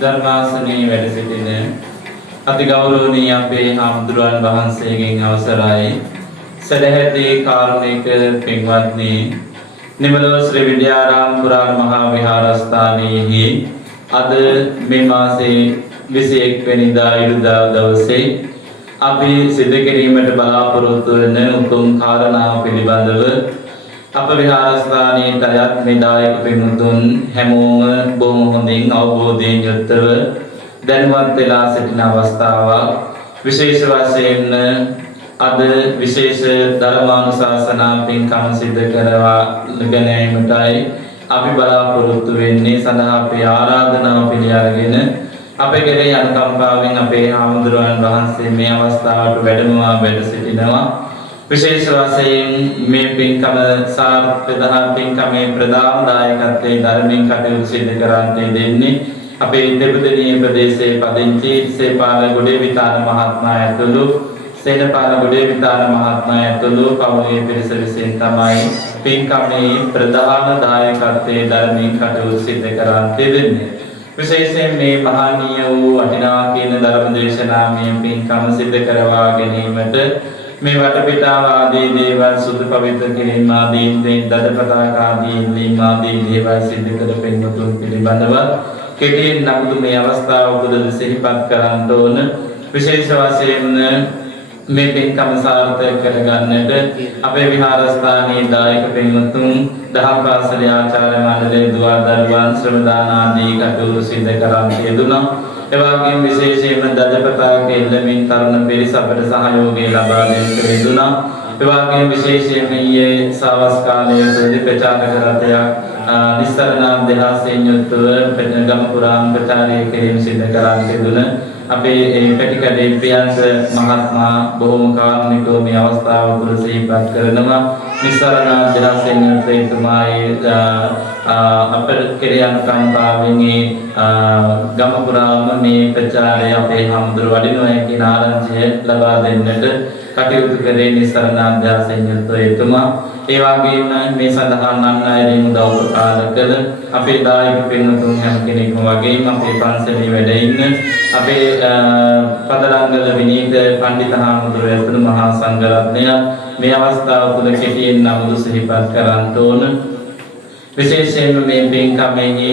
ධර්මාසනයේ වැඩ සිටින අති ගෞරවනීය අපේ හාමුදුරුවන් වහන්සේගෙන් අවසරයි සදැහැති කාරුණික පින්වත්නි නිමලව ශ්‍රී විද්‍යාරාම පුරාණ මහා විහාරස්ථානයේහි අද මේ මාසයේ 21 වෙනිදා ඉරිදා දවසේ අපි සිදු කිරීමට බලාපොරොත්තු වන උතුම් කාරණාව පිළිබඳව අප විහාරස්ථානයේ තයත් මෙදායක පින්තුන් හැමෝම බොහොම හොඳින් අවබෝධයෙන් යුක්තව දැනුවත් වෙලා සිටින අවස්ථාවක් විශේෂ වශයෙන් අද විශේෂ ධර්මානුශාසනා පින්කම් සිදු කරවා ගැනීමටයි අපි බලාපොරොත්තු වෙන්නේ සඳහා අපි ආරාධනාව පිළි අරගෙන අපේ කෙරෙහි අනුකම්පාවෙන් අපේ හාමුදුරුවන් වහන්සේ මේ අවස්ථාවට වැඩමවා වැඩ සිටිනවා විශේෂ වශයෙන් මේ පින්කම සාර්ථකව පින්කමේ ප්‍රධාන දායකත්වයේ ධර්මයෙන් කටයුතු සිදු කරන්නේ දෙන්නේ අපේ දෙපදෙණිය ප්‍රදේශයේ පදිංචි සේපාල ගොඩේ විතාන මහත්මයා ඇතුළු සේනපාල ගොඩේ විතාන මහත්මයා ඇතුළු පවුලේ පිරිස විසින් තමයි පින්කමේ ප්‍රධාන දායකත්වයේ ධර්මයෙන් කටයුතු සිදු කරන්නේ දෙන්නේ විශේෂයෙන් මේ මහානීය වූ වටිනා කියන ධර්ම දේශනාමය පින්කම සිදු කරවා ගැනීමට මේ වටපිටාව ආදී දේවල් සුදු පවිත්‍ර කිරීම ආදී දඩපතාක ආදී ඉල්ලීම් ආදී දේවල් සිදු කර පින්වතුන් පිළිබඳව කෙටියෙන් නමුත් මේ අවස්ථාව උපද සිහිපත් කරන්න ඕන විශේෂ වශයෙන් මේ පින්කම සාර්ථක කරගන්නට අපේ විහාරස්ථානයේ දායක පින්වතුන් දහම් පාසලේ ආචාර්ය මණ්ඩලයේ දුවා දරුවන් ශ්‍රම දාන ආදී කටයුතු සිදු කරන් යෙදුණා එවාගෙන් විශේෂයෙන්ම දඩපතාක ඉල්ලමින් තරුණ පිරිස අපට සහයෝගය ලබා දෙන්නට යෙදුණා එවාගෙන් විශේෂයෙන්ම ඊයේ සවස් කාලයේ ප්‍රචාරක රථයක් නිස්සරණ දෙහාසෙන් යුතුව ගම පුරාම ප්‍රචාරය කිරීම සිදු කරන් යෙදුණා අපේ පැටිකඩේ ප්‍රියංශ මහත්මයා බොහොම කාරුණිකව මේ අවස්ථාව තුළ සිහිපත් කරනවා නිස්සරණ දෙහාසෙන් යුතුවයි අපේ කෙරේ අනුකම්පාවෙන් ගම පුරාම මේ ප්‍රචාරය අපේ හමුදුර වඩිනවා කියන ආරංචිය ලබා දෙන්නට කටයුතු කරේ නිස්සරණ අධ්‍යාසයෙන් යුතුව එතුමා ඒ වගේම මේ සඳහා නන් අයරින් උදව් උපකාර කළ අපේ දායක පින්වතුන් හැම කෙනෙක්ම වගේම අපේ පන්සලේ වැඩ ඉන්න අපේ පදරංගල විනීත පණ්ඩිත හාමුදුරුවෝ ඇතුළු මහා සංඝරත්නය මේ අවස්ථාව තුළ කෙටියෙන් නමුදු සිහිපත් කරන්න ඕන විශේෂයෙන්ම මේ පින්කමෙහි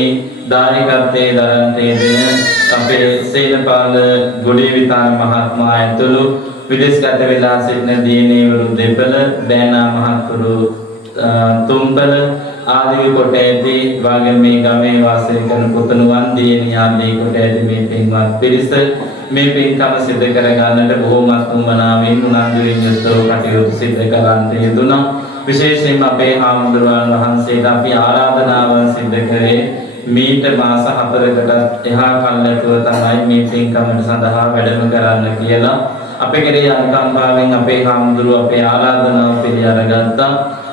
දායකත්වයේ දරන්නට යෙදෙන අපේ සේනපාල ගොඩේ විතාන මහත්මයා ඇතුළු විදේශගත වෙලා සිටින දිනේවරු දෙපළ බෑනා මහත්තුරු තුම්පල ආදී කොට ඇති වාගේ මේ ගමේ වාසය කරන පුතණුවන් දියණිය ආදී කොට ඇති මේ පින්වත් පිරිස මේ පින්කම සිදු කර ගන්නට බොහෝමත් උමනාවෙන් උනන්දුවෙන් යුතුව කටයුතු සිදු කරන්නට යෙදුණා විශේෂයෙන්ම අපේ හාමුදුරුවන් වහන්සේට අපි ආරාධනාව සිදු කරේ මීට මාස 4කට එහා කල්ැතුව තමයි මේ පින්කමට සඳහා වැඩම කරන්න කියලා අපේ කෙරේ අනුකම්පාවෙන් අපේ හාමුදුරුවෝ අපේ ආරාධනාව පිළි අරගත්තා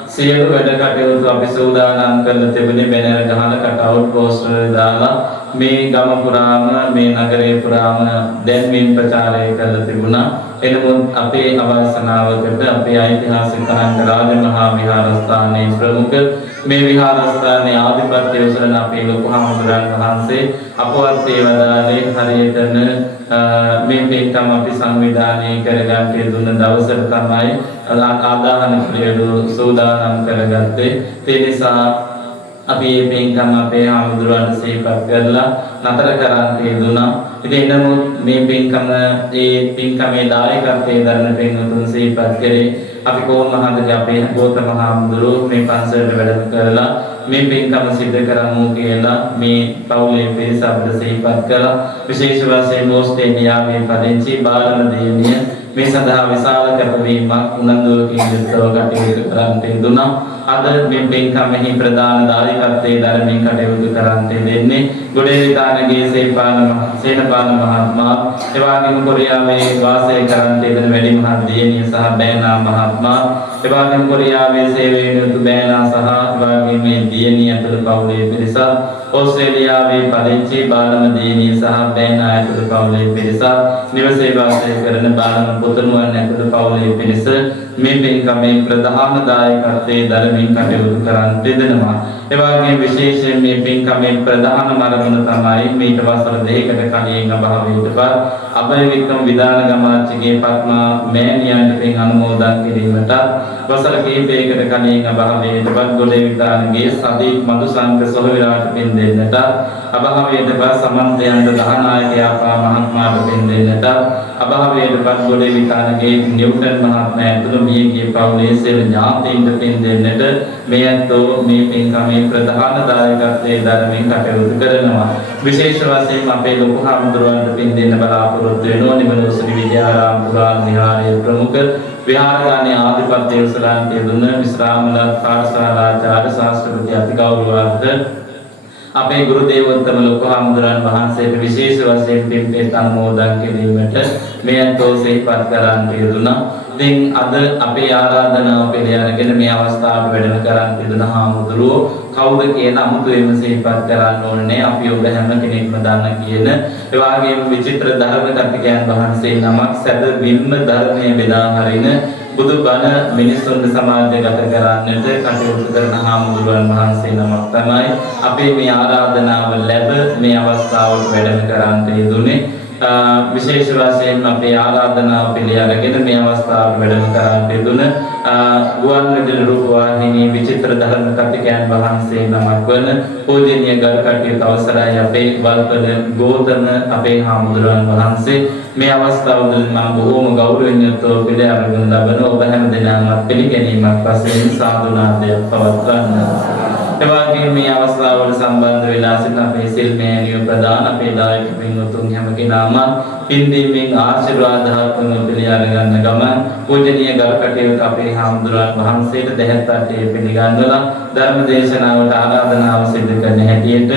සියලු වැඩ කටයුතු අපි සූදානම් කරලා තිබුණේ බැනර් ගහලා කට් අවුට් පෝස්ටර් දාලා මේ ගම පුරාම මේ නගරේ පුරාම දැන්වීම ප්‍රචාරය කරලා තිබුණා එනමුත් අපේ අවසනාවකට අපේ ඓතිහාසික තරංග රාජමහා විහාරස්ථානයේ ප්‍රමුඛ මේ විහාරස්ථානයේ ආධිපත්‍ය උසරන අපේ ලොකු හාමුදුරන් වහන්සේ අපවත් වේවදාලේ හරියටම මේ පින්කම අපි සංවිධානය කරගන්න දුන්න දවසට තමයි ආදාහන ක්‍රියාව සූදානම් කරගත්තේ ඒ නිසා අපි මේ පින්කම අපේ හාමුදුරන් සිහිපත් කරලා නතර කරන්න යෙදුණා ඉතින් නමුත් මේ පින්කමේ දායකත්වයේ දරන පින්වතුන් සිහිපත් කරේ අපි කොහොමද අපේ ගෝතම හාමුදුරුවෝ මේ පන්සලට වැඩම කරලා මේ පින්කම සිදු කරමු කියලා මේ පවුලේ පිරිස අපිට සිහිපත් කළා විශේෂ වශයෙන් ඕස්ට්‍රේලියාවේ පදිංචි බාලම දියණිය මේ සඳහා විශාල කැපවීමක් උනන්දුවකින් යුක්තව කටයුතු කරන්නට යෙදුණා අද මේ පින්කමෙහි ප්‍රධාන දායකත්වයේ ධර්මයෙන් කටයුතු කරන්නට දෙන්නේ ගොඩේ විතානගේ සේනපාල මහත්මයා එවාගෙම කොරියාවේ වාසය කරන්නට යෙදෙන වැඩිමහල් දියණිය සහ බෑනා මහත්මයා එවාගෙම කොරියාවේ සේවයෙන් යුතු බෑනා සහ එවාගෙම මේ දියණිය ඇතුළු පවුලේ පිරිස ඕස්ට්‍රේලියාවේ පදිංචි බාලම දියණිය සහ බෑනා ඇතුළු පවුලේ පිරිස නිවසේ වාසය කරන බාලම පුතණුවන් ඇතුළු පවුලේ පිරිස මේ පින්කමේ ප්‍රධාන දායකත්වයේ ධර්මයෙන් කටයුතු කරන්නට යෙදෙනවා ඒ වගේම විශේෂයෙන් මේ පින්කමේ ප්‍රධාන මරමුණ තමයි මේට වසර දෙකකට කලින් අභාවයටපත් අපේ වික්‍රම විදාන ගමාච්චිගේ පත්මා මෑණියන්ට පින් අනුමෝදන් කිරීමට වසර කිහිපයකට කලින් අභාවයටපත් ගොඩේ විදානගේ සදී මధు සංඝ සොහොයුරාට පින් දෙන්නට අභාවයටපත් සමන්තයන්ට දහනායකයා මහත්මයාට පින් දෙන්නට අභාවයටපත් ගොඩේ විදානගේ නිව්ටන් මහත්මයා ඇතුළු මියගිය පවුලේ සියලු ඥාතීන්ට පින් දෙන්නට මේ අතෝ මේ පින්කමේ ප්‍රධාන දායකත්වයේ ධර්මයෙන් කටයුතු කරනවා. විශේෂ වශයෙන් අපේ ලොකු හාමුදුරුවන්ට පින් දෙන්න බලාපොරොත්තු වෙනවා. නිමලෝ ශ්‍රී විද්‍යාරාම පුරාණ විහාරයේ ප්‍රමුඛ විහාරගාමී ආධිපත්‍ය උසලාන්තයේ දුන්න විශ්‍රාමල පාඨශාලාචාර්ය ශාස්ත්‍රපති අතිගෞරවාර්ථ අපේ ගුරු දේවෝත්තම ලොකු හාමුදුරන් වහන්සේට විශේෂ වශයෙන් පින් අනුමෝදන් කිරීමට මේ අතෝ සිහිපත් කරන් තියදුනා. ඉතින් අද අපේ ආරාධනාව පිළිඅරගෙන මේ අවස්ථාවට වැඩම කරන් තියදුන හාමුදුරුවෝ කවුද කියන අමුතුවෙන්ම සිහිපත් කරන්න ඕනේ. අපි ඔබ හැම කෙනෙක්ම දන්න කියන ඒ වගේම විචිත්‍ර ධර්ම කතිකයන් වහන්සේ නමක් සැදවින්ම ධර්මයේ බෙදා හරින බුදු බණ මිනිසුන්ට සමාජගත කරන්නට කටයුතු කරන හාමුදුරුවන් වහන්සේ නමක් තමයි අපේ මේ ආරාධනාව ලැබ මේ අවස්ථාවට වැඩම කරන්නට යෙදුනේ. විශේෂ වශයෙන් අපේ ආරාධනාව පිළිඅරගෙන මේ අවස්ථාවට වැඩම කරන්නට යෙදුන ගුවන්විදුලි රූපවාහිනී විචිත්‍ර ධර්ම කතිකයන් වහන්සේ නමක් වන පූජනීය ගරු කටයුතු අවසරයි අපේ වල්පල ගෝතම අපේ හාමුදුරුවන් වහන්සේ මේ අවස්ථාවේදී මම බොහෝම ගෞරවයෙන් යුතුව පිළිඅරගෙන ලබන ඔබ හැම දෙනාම පිළිගැනීමක් වශයෙන් සාදුනාදයක් පවත්වනවා. එවාගේ මේ අවස්ථාවට සම්බන්ධ වෙලා සිටින අපේ සිල්මෑණියෝ ප්‍රදාන අපේ දායක පින්වතුන් හැම කෙනාම පින්දීමෙන් ආශිර්වාදාත්මක පිළිඅරගන්න ගමන් පූජනීය ගරු කටයුතු අපේ හාමුදුරුවන් වහන්සේට දෙහත් අටේ පිළිගන්වලා ධර්ම දේශනාවට ආරාධනාව සිදු කරන හැටියට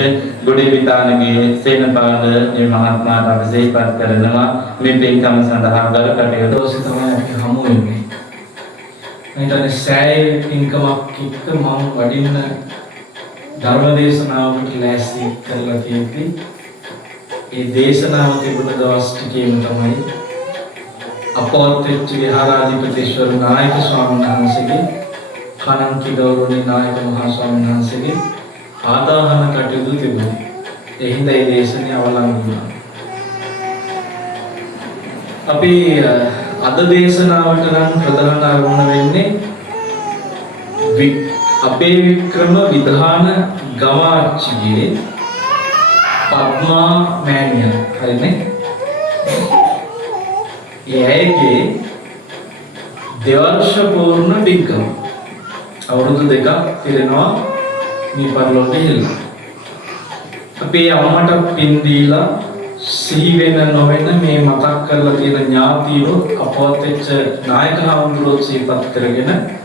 ගොඩේ විතානගේ සේනපාල මේ මහත්මයාට අපි සිහිපත් කරනවා මේ පින්කම සඳහා ගරු කටයුතු තමයි අපි හමු වෙන්නේ. මම හිතන්නේ සෑය පින්කමක් එක්ක මම වඩින්න ධර්ම දේශනාවකට ලෑස්ති කරලා තියෙද්දි ඒ දේශනාව තිබුණ දවස් ටිකේම තමයි අපෝත්‍ත්‍ය විහාරාධිපතිශ්වර නායක ස්වාමීන් වහන්සේගේ කණන්ති ගෞරවනීය නායක මහා ස්වාමීන් වහන්සේගේ ආදාහන කටයුතු තිබුණේ. ඒ හින්දා මේ දේශනේ අවලංගු වුණා. අපි අද දේශනාවට නම් ප්‍රධාන අරමුණ වෙන්නේ අපේ වික්‍රම විධාන ගමාච්චිගේ පద్මා මෑණියන්. හරිනේ? එයාගේ දෙවර්ෂ පූර්ණ පින්කම අවුරුදු 2ක් පිරෙනවා මේ පරිලෝකෙ ඉල්ලලා. අපේ අම්මට පින් දීලා සිහි වෙන නොවෙන මේ මතක් කරලා තියෙන ඥාතියෝ අපවත් වෙච්ච නායක හාමුදුරුවෝ සිහිපත් කරගෙන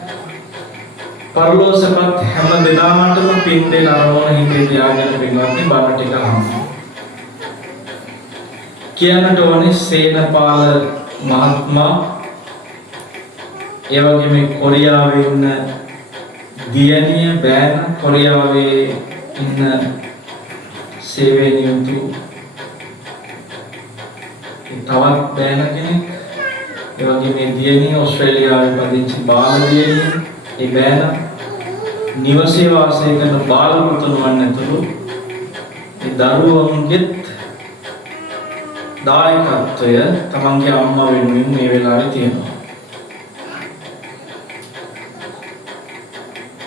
පරලෝසපත් හැම දිනකටම පින් දෙන අරමුණ හිතේ තියාගෙන පින්වත්නි බණ ටික අහන්න. කියන්නට ඕනේ සේනපාල මහත්මයා ඒ වගේම කොරියාවේ ඉන්න දියණිය බෑන කොරියාවේ ඉන්න සේවයේ නියුතු තවත් බෑන කෙනෙක් ඒ වගේම මේ දියණිය ඕස්ට්‍රේලියාවේ පදිංචි බාල දියණිය ඒ බෑන නිවසේ වාසය කරන බාල පුතුණන් ඇතුළු ඒ දරුවන්ගෙත් දායකත්වය තමන්ගේ අම්මා වෙනුවෙන් මේ වෙලාවේ තියෙනවා.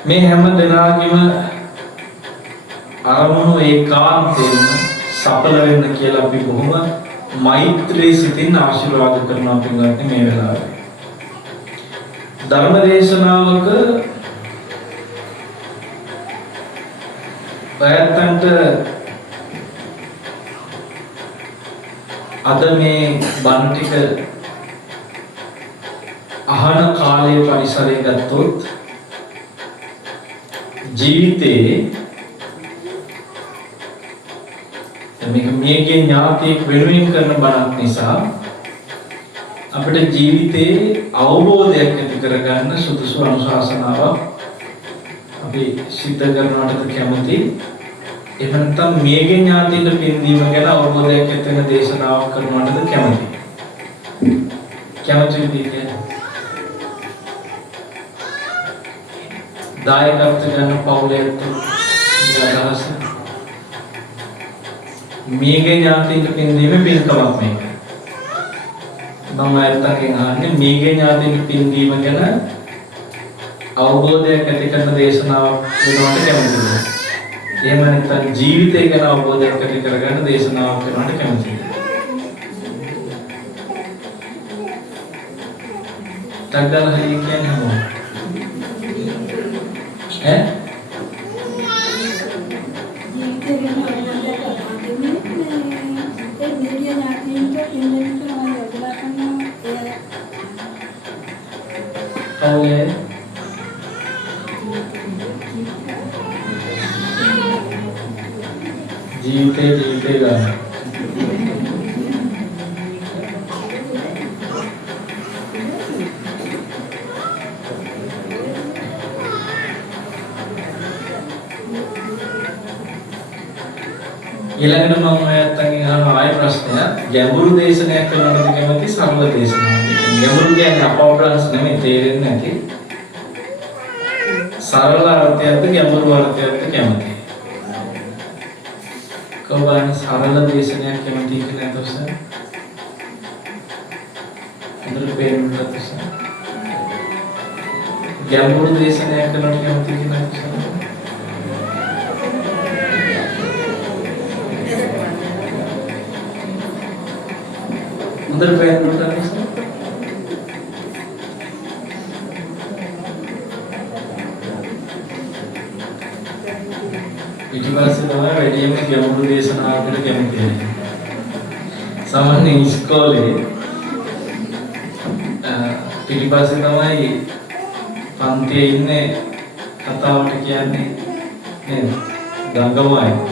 මේ හැම දෙනාගේම අරමුණු ඒකාන්තයෙන්ම සඵල වෙන්න කියලා අපි බොහොම මෛත්‍රී සිතින් ආශිර්වාද කරනවා පින්වත්නි මේ වෙලාවේ. ධර්ම දේශනාවක ඔයයන්ට අද මේ බණ ටික අහන කාලයේ පරිසරය ගත්තොත් ජීවිතේ මේක මේකේ ඥාතියෙක් වෙනුවෙන් කරන බණක් නිසා අපිට ජීවිතේ අවබෝධයක් ඇති කරගන්න සුදුසු අනුශාසනාවක් අපි සිද්ධ කරනවට කැමති. එහෙම නැත්නම් මේකේ ඥාතියින්ට පින් දීම ගැන අවබෝධයක් ඇති වෙන දේශනාවක් කරනවටද කැමති? කැමති විදිහට දායකත්ව ගන්න පවුලේ අදහස. මේගේ ඥාතින්ට පින්දීමේ පින්කමක් මේක. මම අයත්තකින් අහන්නේ මේගේ ඥාතින්ට පින්දීම ගැන අවබෝධයක් ඇති කරන දේශනාවක් වෙනවට කැමතිද? එහෙම නැත්නම් ජීවිතය ගැන අවබෝධයක් ඇති කරගන්න දේශනාවක් වෙනවට කැමතිද? තග්ගල හරිය කියන්නේ මොකක්ද? ඈ? Oleh ජීවිතේ ගන්න. ඊළඟට මම ඔයයන්ගෙන් අහන ආයෙ ප්‍රශ්නයක් ගැඹුරු දේශනයක් කරනවද කැමති සරල දේශනයක්. ගැඹුරු කියන්නේ අපව්‍රංශ නෙමෙයි තේරෙන්නේ නැති. සරල අර්ථයක්ද ගැඹුරු අර්ථයක්ද කැමති. කවදාන සරල දේශනයක් කැමති කියලා නැතොස. හොඳට පේන්නේ නැතොස. ගැඹුරු දේශනයක් කරනවට කැමති කියලා නැතොස. अंदर पैर उठाने से පිටිපස්සේ තමයි වැඩිම ගැඹුරු දේශනාවකට කැමති වෙන්නේ. සාමාන්‍ය ඉස්කෝලේ පිටිපස්සේ තමයි පන්තියේ ඉන්නේ කතාවට කියන්නේ නේද? ගංගමයි.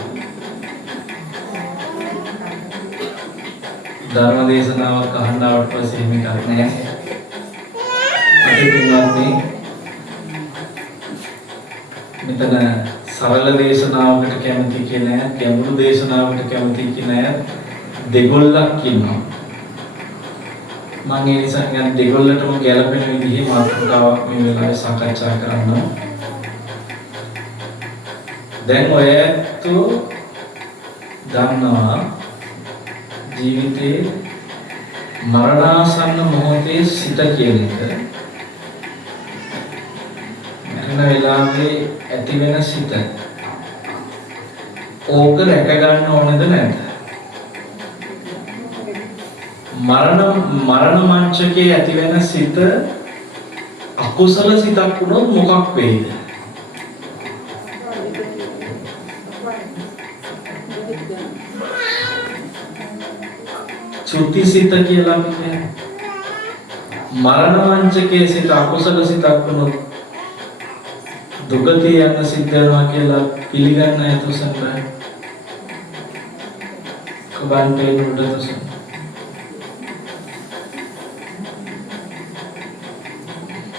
ධර්ම දේශනාවක් අහන්න ආවට පස්සේ මේක නැහැ. අපි පින්වත්නි මෙතන සරල දේශනාවකට කැමති කියන අය, ගැඹුරු දේශනාවකට කැමති කියන අය දෙගොල්ලක් ඉන්නවා. මම ඒ නිසා නිකන් දෙගොල්ලටම ගැළපෙන විදිහේ මාතෘකාවක් මේ වෙලාවේ සාකච්ඡා කරන්න. දැන් ඔයත් දන්නවා ජීවිතේ මරණාසන්න මොහොතේ සිත කියන එක මරණ වෙලාවේ ඇති වෙන සිත ඕක රැක ගන්න ඕනද නැද්ද? මරණ මංචකයේ ඇති වෙන සිත අකුසල සිතක් වුණොත් මොකක් වෙයිද? චුතිසිත කියලා කියන්නේ මරණ මංචකයේ සිට අකුසල සිතක් වුණොත් දුගතිය යන සිද්ධ වෙනවා කියලා පිළිගන්න යතුසන් බෑ. කබන්ටේ උඩතුසන්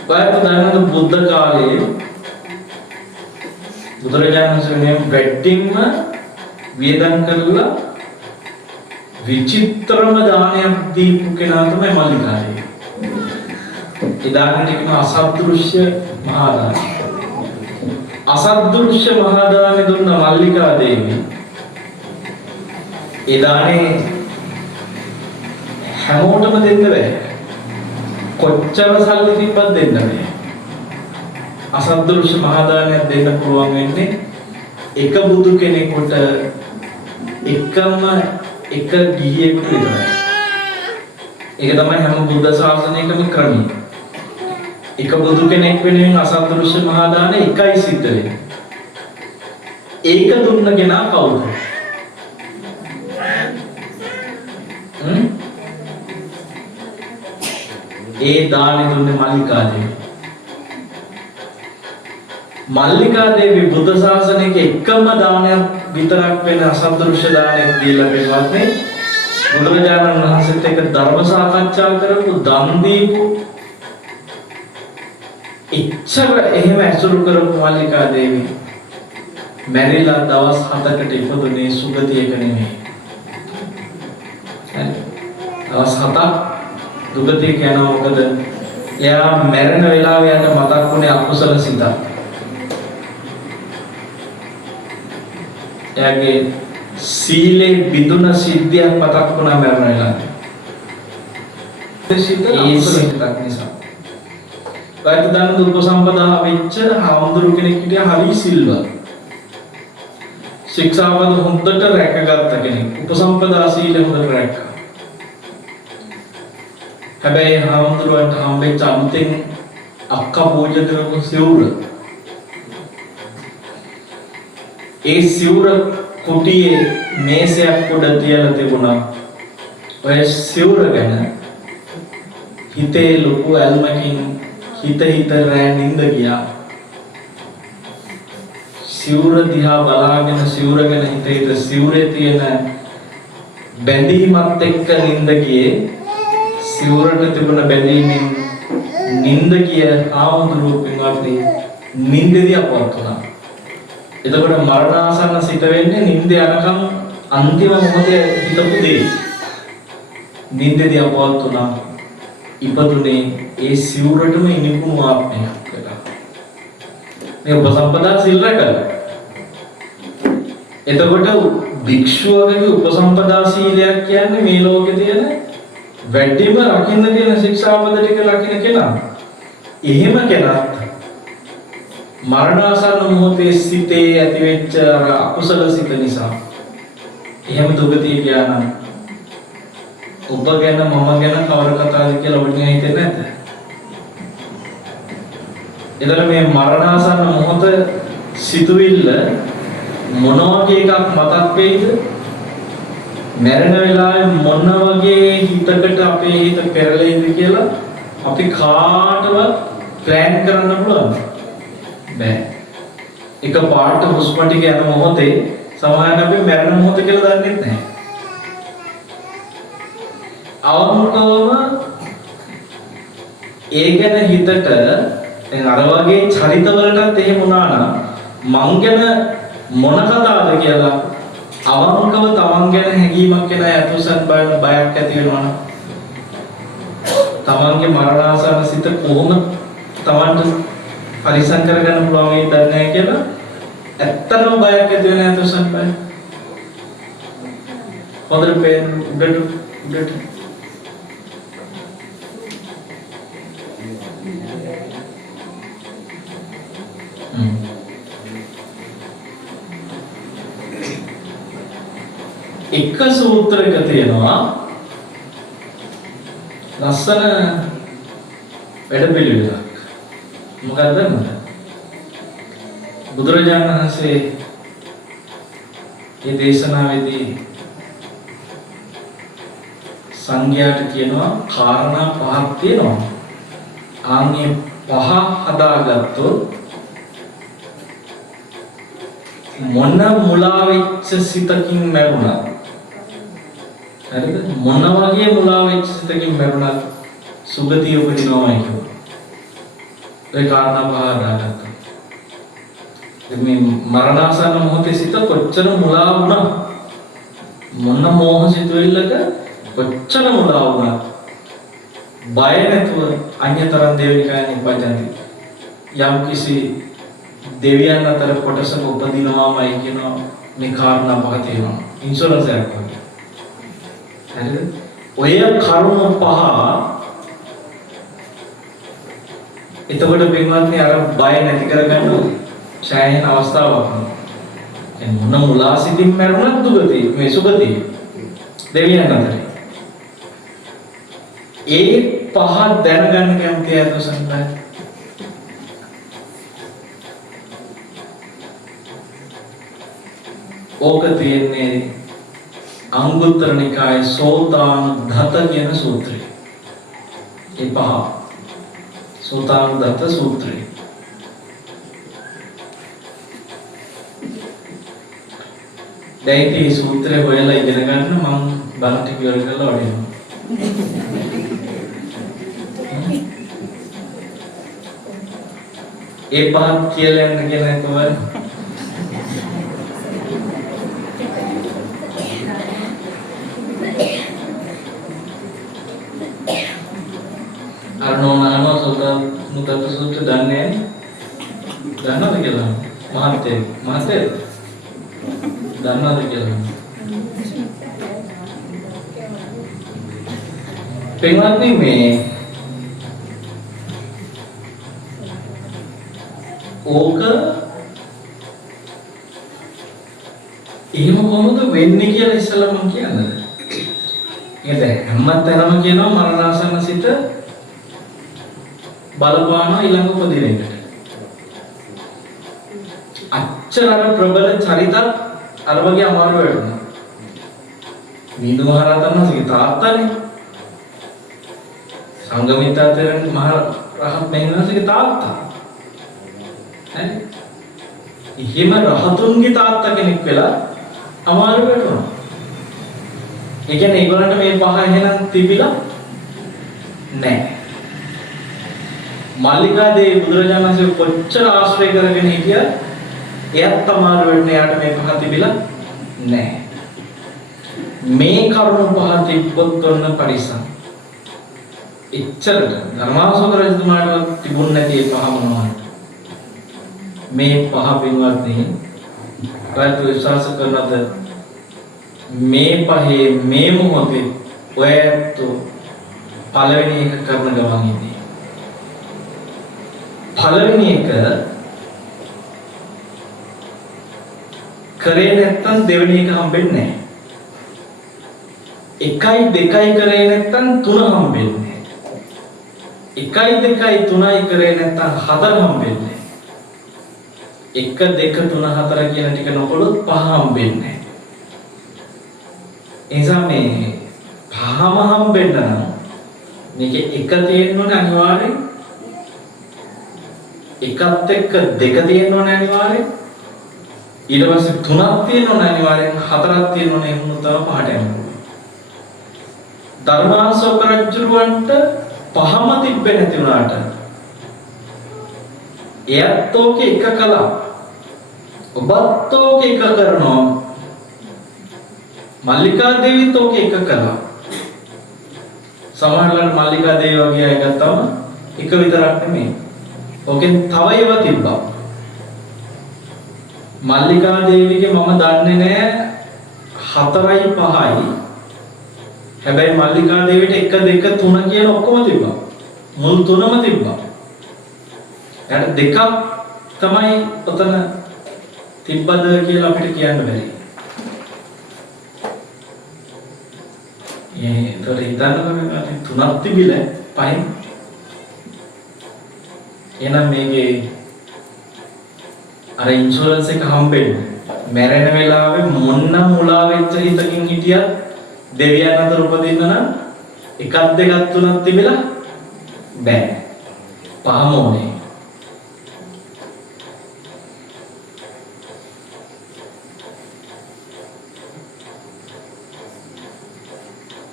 බාහිර ධර්මද බුද්ධ කාලයේ බුදුරජාණන් වහන්සේ වෙඩ්ඩින්ම වියදම් කරලා විචිත්‍රම දානයක් දීපු කෙනා තමයි මල්ලිකාදේව. ඒ දානෙට කියන අසද්දෘශ්‍ය මහා දාන. අසද්දෘශ්‍ය මහා දානෙ දුන්න මල්ලිකාදේව. ඒ දානේ හැමෝටම දෙන්න බෑ. කොච්චර සල්ලි තිබ්බත් දෙන්න බෑ. අසද්දෘශ්‍ය මහා දානයක් දෙන්න පුළුවන් වෙන්නේ එක බුදු කෙනෙකුට එකම එක ගිහියෙකුට විතරයි. ඒක තමයි හැම බුද්ධ ශාසනයකම ක්‍රමය. එක බුදු කෙනෙක් වෙනුවෙන් අසද්දෘශ්‍ය මහා දාන එකයි සිද්ධ වෙන්නේ. ඒක දුන්න කෙනා කවුද? ඒ දානෙ දුන්නේ මල්ලිකාදේවි. මල්ලිකාදේවි බුද්ධ ශාසනයක එකම දානයක් විතරක් වෙන අසද්දෘශ්‍ය දානයක් දීලා පෙන්නන්නේ බුදුරජාණන් වහන්සේත් එක්ක ධර්ම සාකච්ඡා කරපු දන් දීපු ඉච්ඡර එහෙම ඇසුරු කරපු මල්ලිකාදේවි මැරිලා දවස් 7කට ඉපදුනේ සුගතියක නෙමෙයි. දවස් 7ක් දුගතියක යනවා. මොකද එයා මැරෙන වෙලාවේ යට මතක් වුණේ අකුසල සිතක්. එයාගේ සීලේ බිඳුන සිද්ධියක් මතක් වුණා මරණ වෙලාවේ. ඒ සිතක් නිසා. ගායත දාන උපසම්පදා වෙච්ච හාමුදුරු කෙනෙක් හිටියා හරි සිල්වත්. ශික්ෂාපද හොඳට රැකගත්ත කෙනෙක්. උපසම්පදා සීලය හොඳට රැක්කා. හැබැයි හාමුදුරුවන්ට හම්බෙච්ච අමුතෙන් අක්කා පූජා කරපු සිවුර. ඒ සිවුර කුටියේ මේසයක් උඩ තියලා තිබුණා. ඔය සිවුර ගැන හිතේ ලොකු ඇල්මකින් හිත රෑ නින්ද ගියා. සිවුර දිහා බලාගෙන සිවුර ගැන හිත සිවුරේ තියෙන බැඳීමත් එක්ක නින්ද ගියේ. සිවුරට තිබුණ බැඳීමෙන් නින්ද ගිය ආමුදුරු පින්වත්නි නින්දදී අපවත් වුණා. එතකොට මරණාසන්න සිත වෙන්නේ නින්ද යනකම් අන්තිම මොහොතේ හිතපු දේ. නින්දදී අපවත් වුණා. ඉපදුනේ ඒ සිවුරටම ඉනිකුණු ආත්මයක් වෙලා. මේ උපසම්පදා සිල් රැකලා. එතකොට භික්ෂුවගේ උපසම්පදා සීලයක් කියන්නේ මේ ලෝකේ තියෙන වැඩිම රකින්න තියෙන ශික්ෂාපද ටික රකින්න කෙනා. එහෙම කෙනාත් මරණාසන්න මොහොතේ සිතේ ඇතිවෙච්ච අකුසල සිත නිසා එහෙම දුගතිය ගියා නම් ඔබ ගැන මම ගැන කවර කතාවද කියලා ඔබට හිතෙන්නේ නැද්ද? එතන මේ මරණාසන්න මොහොත සිතුවිල්ල මොන වගේ එකක් මතක් වෙයිද? මරණ වෙලාවේ මොන වගේ හිතකට අපේ හිත පෙරලෙයිද කියලා අපි කාටවත් ප්ලෑන් කරන්න පුළුවන්ද? බෑ. එක පාට හුස්ම ටික යන මොහොතේ සමහරවිට අපි මරණ මොහොත කියලා දන්නේ නැහැ. අවමුකවම ඒ ගැන හිතට දැන් අර වගේ චරිතවලටත් එහෙම වුණා නම් මං ගැන මොන කතාවද කියලා අවංකව තමන් ගැන හැඟීමක් එන යතුසන් බයක් ඇති වෙනවා නම් තමන්ගේ මරණාසන්න සිත කොහොම තමන්ට පරිසම් කරගන්න පුළුවන් වෙයිද නැහැ කියලා ඇත්තටම බයක් ඇති වෙන යතුසන් බය. හොඳට පේන උඩට එක සූත්‍රයක තියෙනවා ලස්සන වැඩපිළිවෙලක්. මොකක්ද දන්නවද? බුදුරජාණන් වහන්සේ මේ දේශනාවේදී සංඝයාට කියනවා කාරණා පහක් තියෙනවා. ආන්ගේ පහ හදාගත්තොත් මොන මුලා වෙච්ච සිතකින් මැරුණා. හරිද? මොන වගේ මුලා වෙච්ච සිතකින් මැරුණා සුගතිය උපදිනවයි කියනවා. ඒ කාරණා පහ හදාගත්තා. මේ මරණාසන්න මොහොතේ සිත කොච්චර මුලා වුණා. මොන මෝහ සිතුවිල්ලක කොච්චර මුලා වුණා. බය නැතුව අඤ්‍යතරං දේවිකායන් උපජන්ති. යම් කිසි දෙවියන් අතර කොටසක උපදිනවාමයි කියනවා. මේ කාරණා පහ තියෙනවා. ඉන්ෂුරන්ස් එකක් වගේ. හරිද? ඔය කරුණු පහ එතකොට පින්වත්නි අර බය නැති කරගන්න ඡායන අවස්ථාවක්. ඒ මොන මුලාසිතින් මරුණත් දුගතිය මේ සුගතිය දෙවියන් අතරේ. ඒ පහ දැනගන්න කැමති අය තෝසන්ලා ඕක තියෙන්නේ අංගුත්තර නිකායේ සෝතානුදත කියන සූත්‍රය. ඒ පහ සෝතානුදත සූත්‍රය. දැන් මේ සූත්‍රය හොයලා ඉගෙන ගන්න මම බලන්න ටික ඉවර කරලා වඩිනවා. ඒ පහ කියලා යන්න කියන කොහොමද? අරනෝනානෝ සෝතානුදත සූත්‍රය දන්නවද කියලා? මහත්තයා දන්නේ පින්වත්නි මේ ඕක එහෙම කොහොමද වෙන්නේ කියලා ඉස්සෙල්ලා මම කියන්නද? ඒක හැමතැනම කියනවා මරණාසන්න සිත බලපාන ඊළඟ උපදිනේකට. අච්චර ප්‍රබල චරිතත් අර වගේ අමාරු වෙනවා. මිහිඳු මහ රහතන් වහන්සේගේ තාත්තානේ. සංඝමිත්තාතෙරණ මහ රහත් මෙහෙණන්සේගේ තාත්තා. හරි. එහෙම රහතුන්ගේ තාත්තා කෙනෙක් වෙලා අමාරු වෙනවා. ඒ කියන්නේ ඒගොල්ලන්ට මේ පහ එහෙනම් තිබිලා නැහැ. මල්ලිකා දේවී බුදුරජාණන් වහන්සේ කොච්චර ආශ්‍රය කරගෙන හිටියත් එයත් අමාරු වෙන්න යාට මේ පහ තිබිලා නැහැ. මේ කරුණු පහ තිබ්බොත් ඔන්න පරිසම්. එච්චරට ධර්මාශෝක රජතුමාට තිබුණ නැති ඒ පහ මොනවද? මේ පහ පින්වත්නි රජු විශ්වාස කරනද මේ පහේ මේ මොහොතේ ඔයත් පළවෙනි එක කරන ගමන් ඉන්නේ. පළවෙනි එක කරේ නැත්තම් දෙවෙනි එක හම්බෙන්නේ නැහැ. 1යි 2යි කරේ නැත්තම් 3 හම්බෙන්නේ නැහැ. 1යි 2යි 3යි කරේ නැත්තම් 4 හම්බෙන්නේ නැහැ. 1 2 3 4 කියන ටික නොකළොත් 5 හම්බෙන්නේ නැහැ. එනිසා මේ පහම හම්බෙන්න නම් මේකේ එක තියෙන්න ඕනේ අනිවාර්යෙන්. එකත් එක්ක දෙක තියෙන්න ඕනේ අනිවාර්යෙන්. ඊට පස්සේ තුනක් තියෙන්න ඕනේ අනිවාර්යෙන්. හතරක් තියෙන්න ඕනේ එහෙනම් තමයි පහට යන්නේ. ධර්මාශෝක රජුරවන්ට පහම තිබ්බේ නැති වුණාට එයත් ඕකේ එක කළා. ඔබත් ඕකේ එක කරනවා. මල්ලිකා දේවිත් ඕකේ එක කළා. සමහරවිට මල්ලිකා දේවිය වගේ අය ගත්තම එක විතරක් නෙමෙයි. ඕකෙන් තව ඒවා තිබ්බා. මල්ලිකා දේවියගේ මම දන්නේ නැහැ 4යි 5යි. හැබැයි මල්ලිකා දේවියට 1 2 3 කියලා ඔක්කොම තිබ්බා. මුල් තුනම තිබ්බා. එයාට දෙකක් තමයි ඔතන තිබ්බද කියලා අපිට කියන්න බැරි. ඒතර හිතන්නකෝ මේ තුනක් තිබිලා පහෙන්. එහෙනම් මේකේ අර ඉන්ෂුරන්ස් එක හම්බෙන්නේ මැරෙන වෙලාවේ මොන්න මුලා වෙච්ච හිතකින් හිටියත් දෙවියන් අතර උපදින්න නම් 1 2 3ක් තිබිලා බෑ. පහම ඕනේ.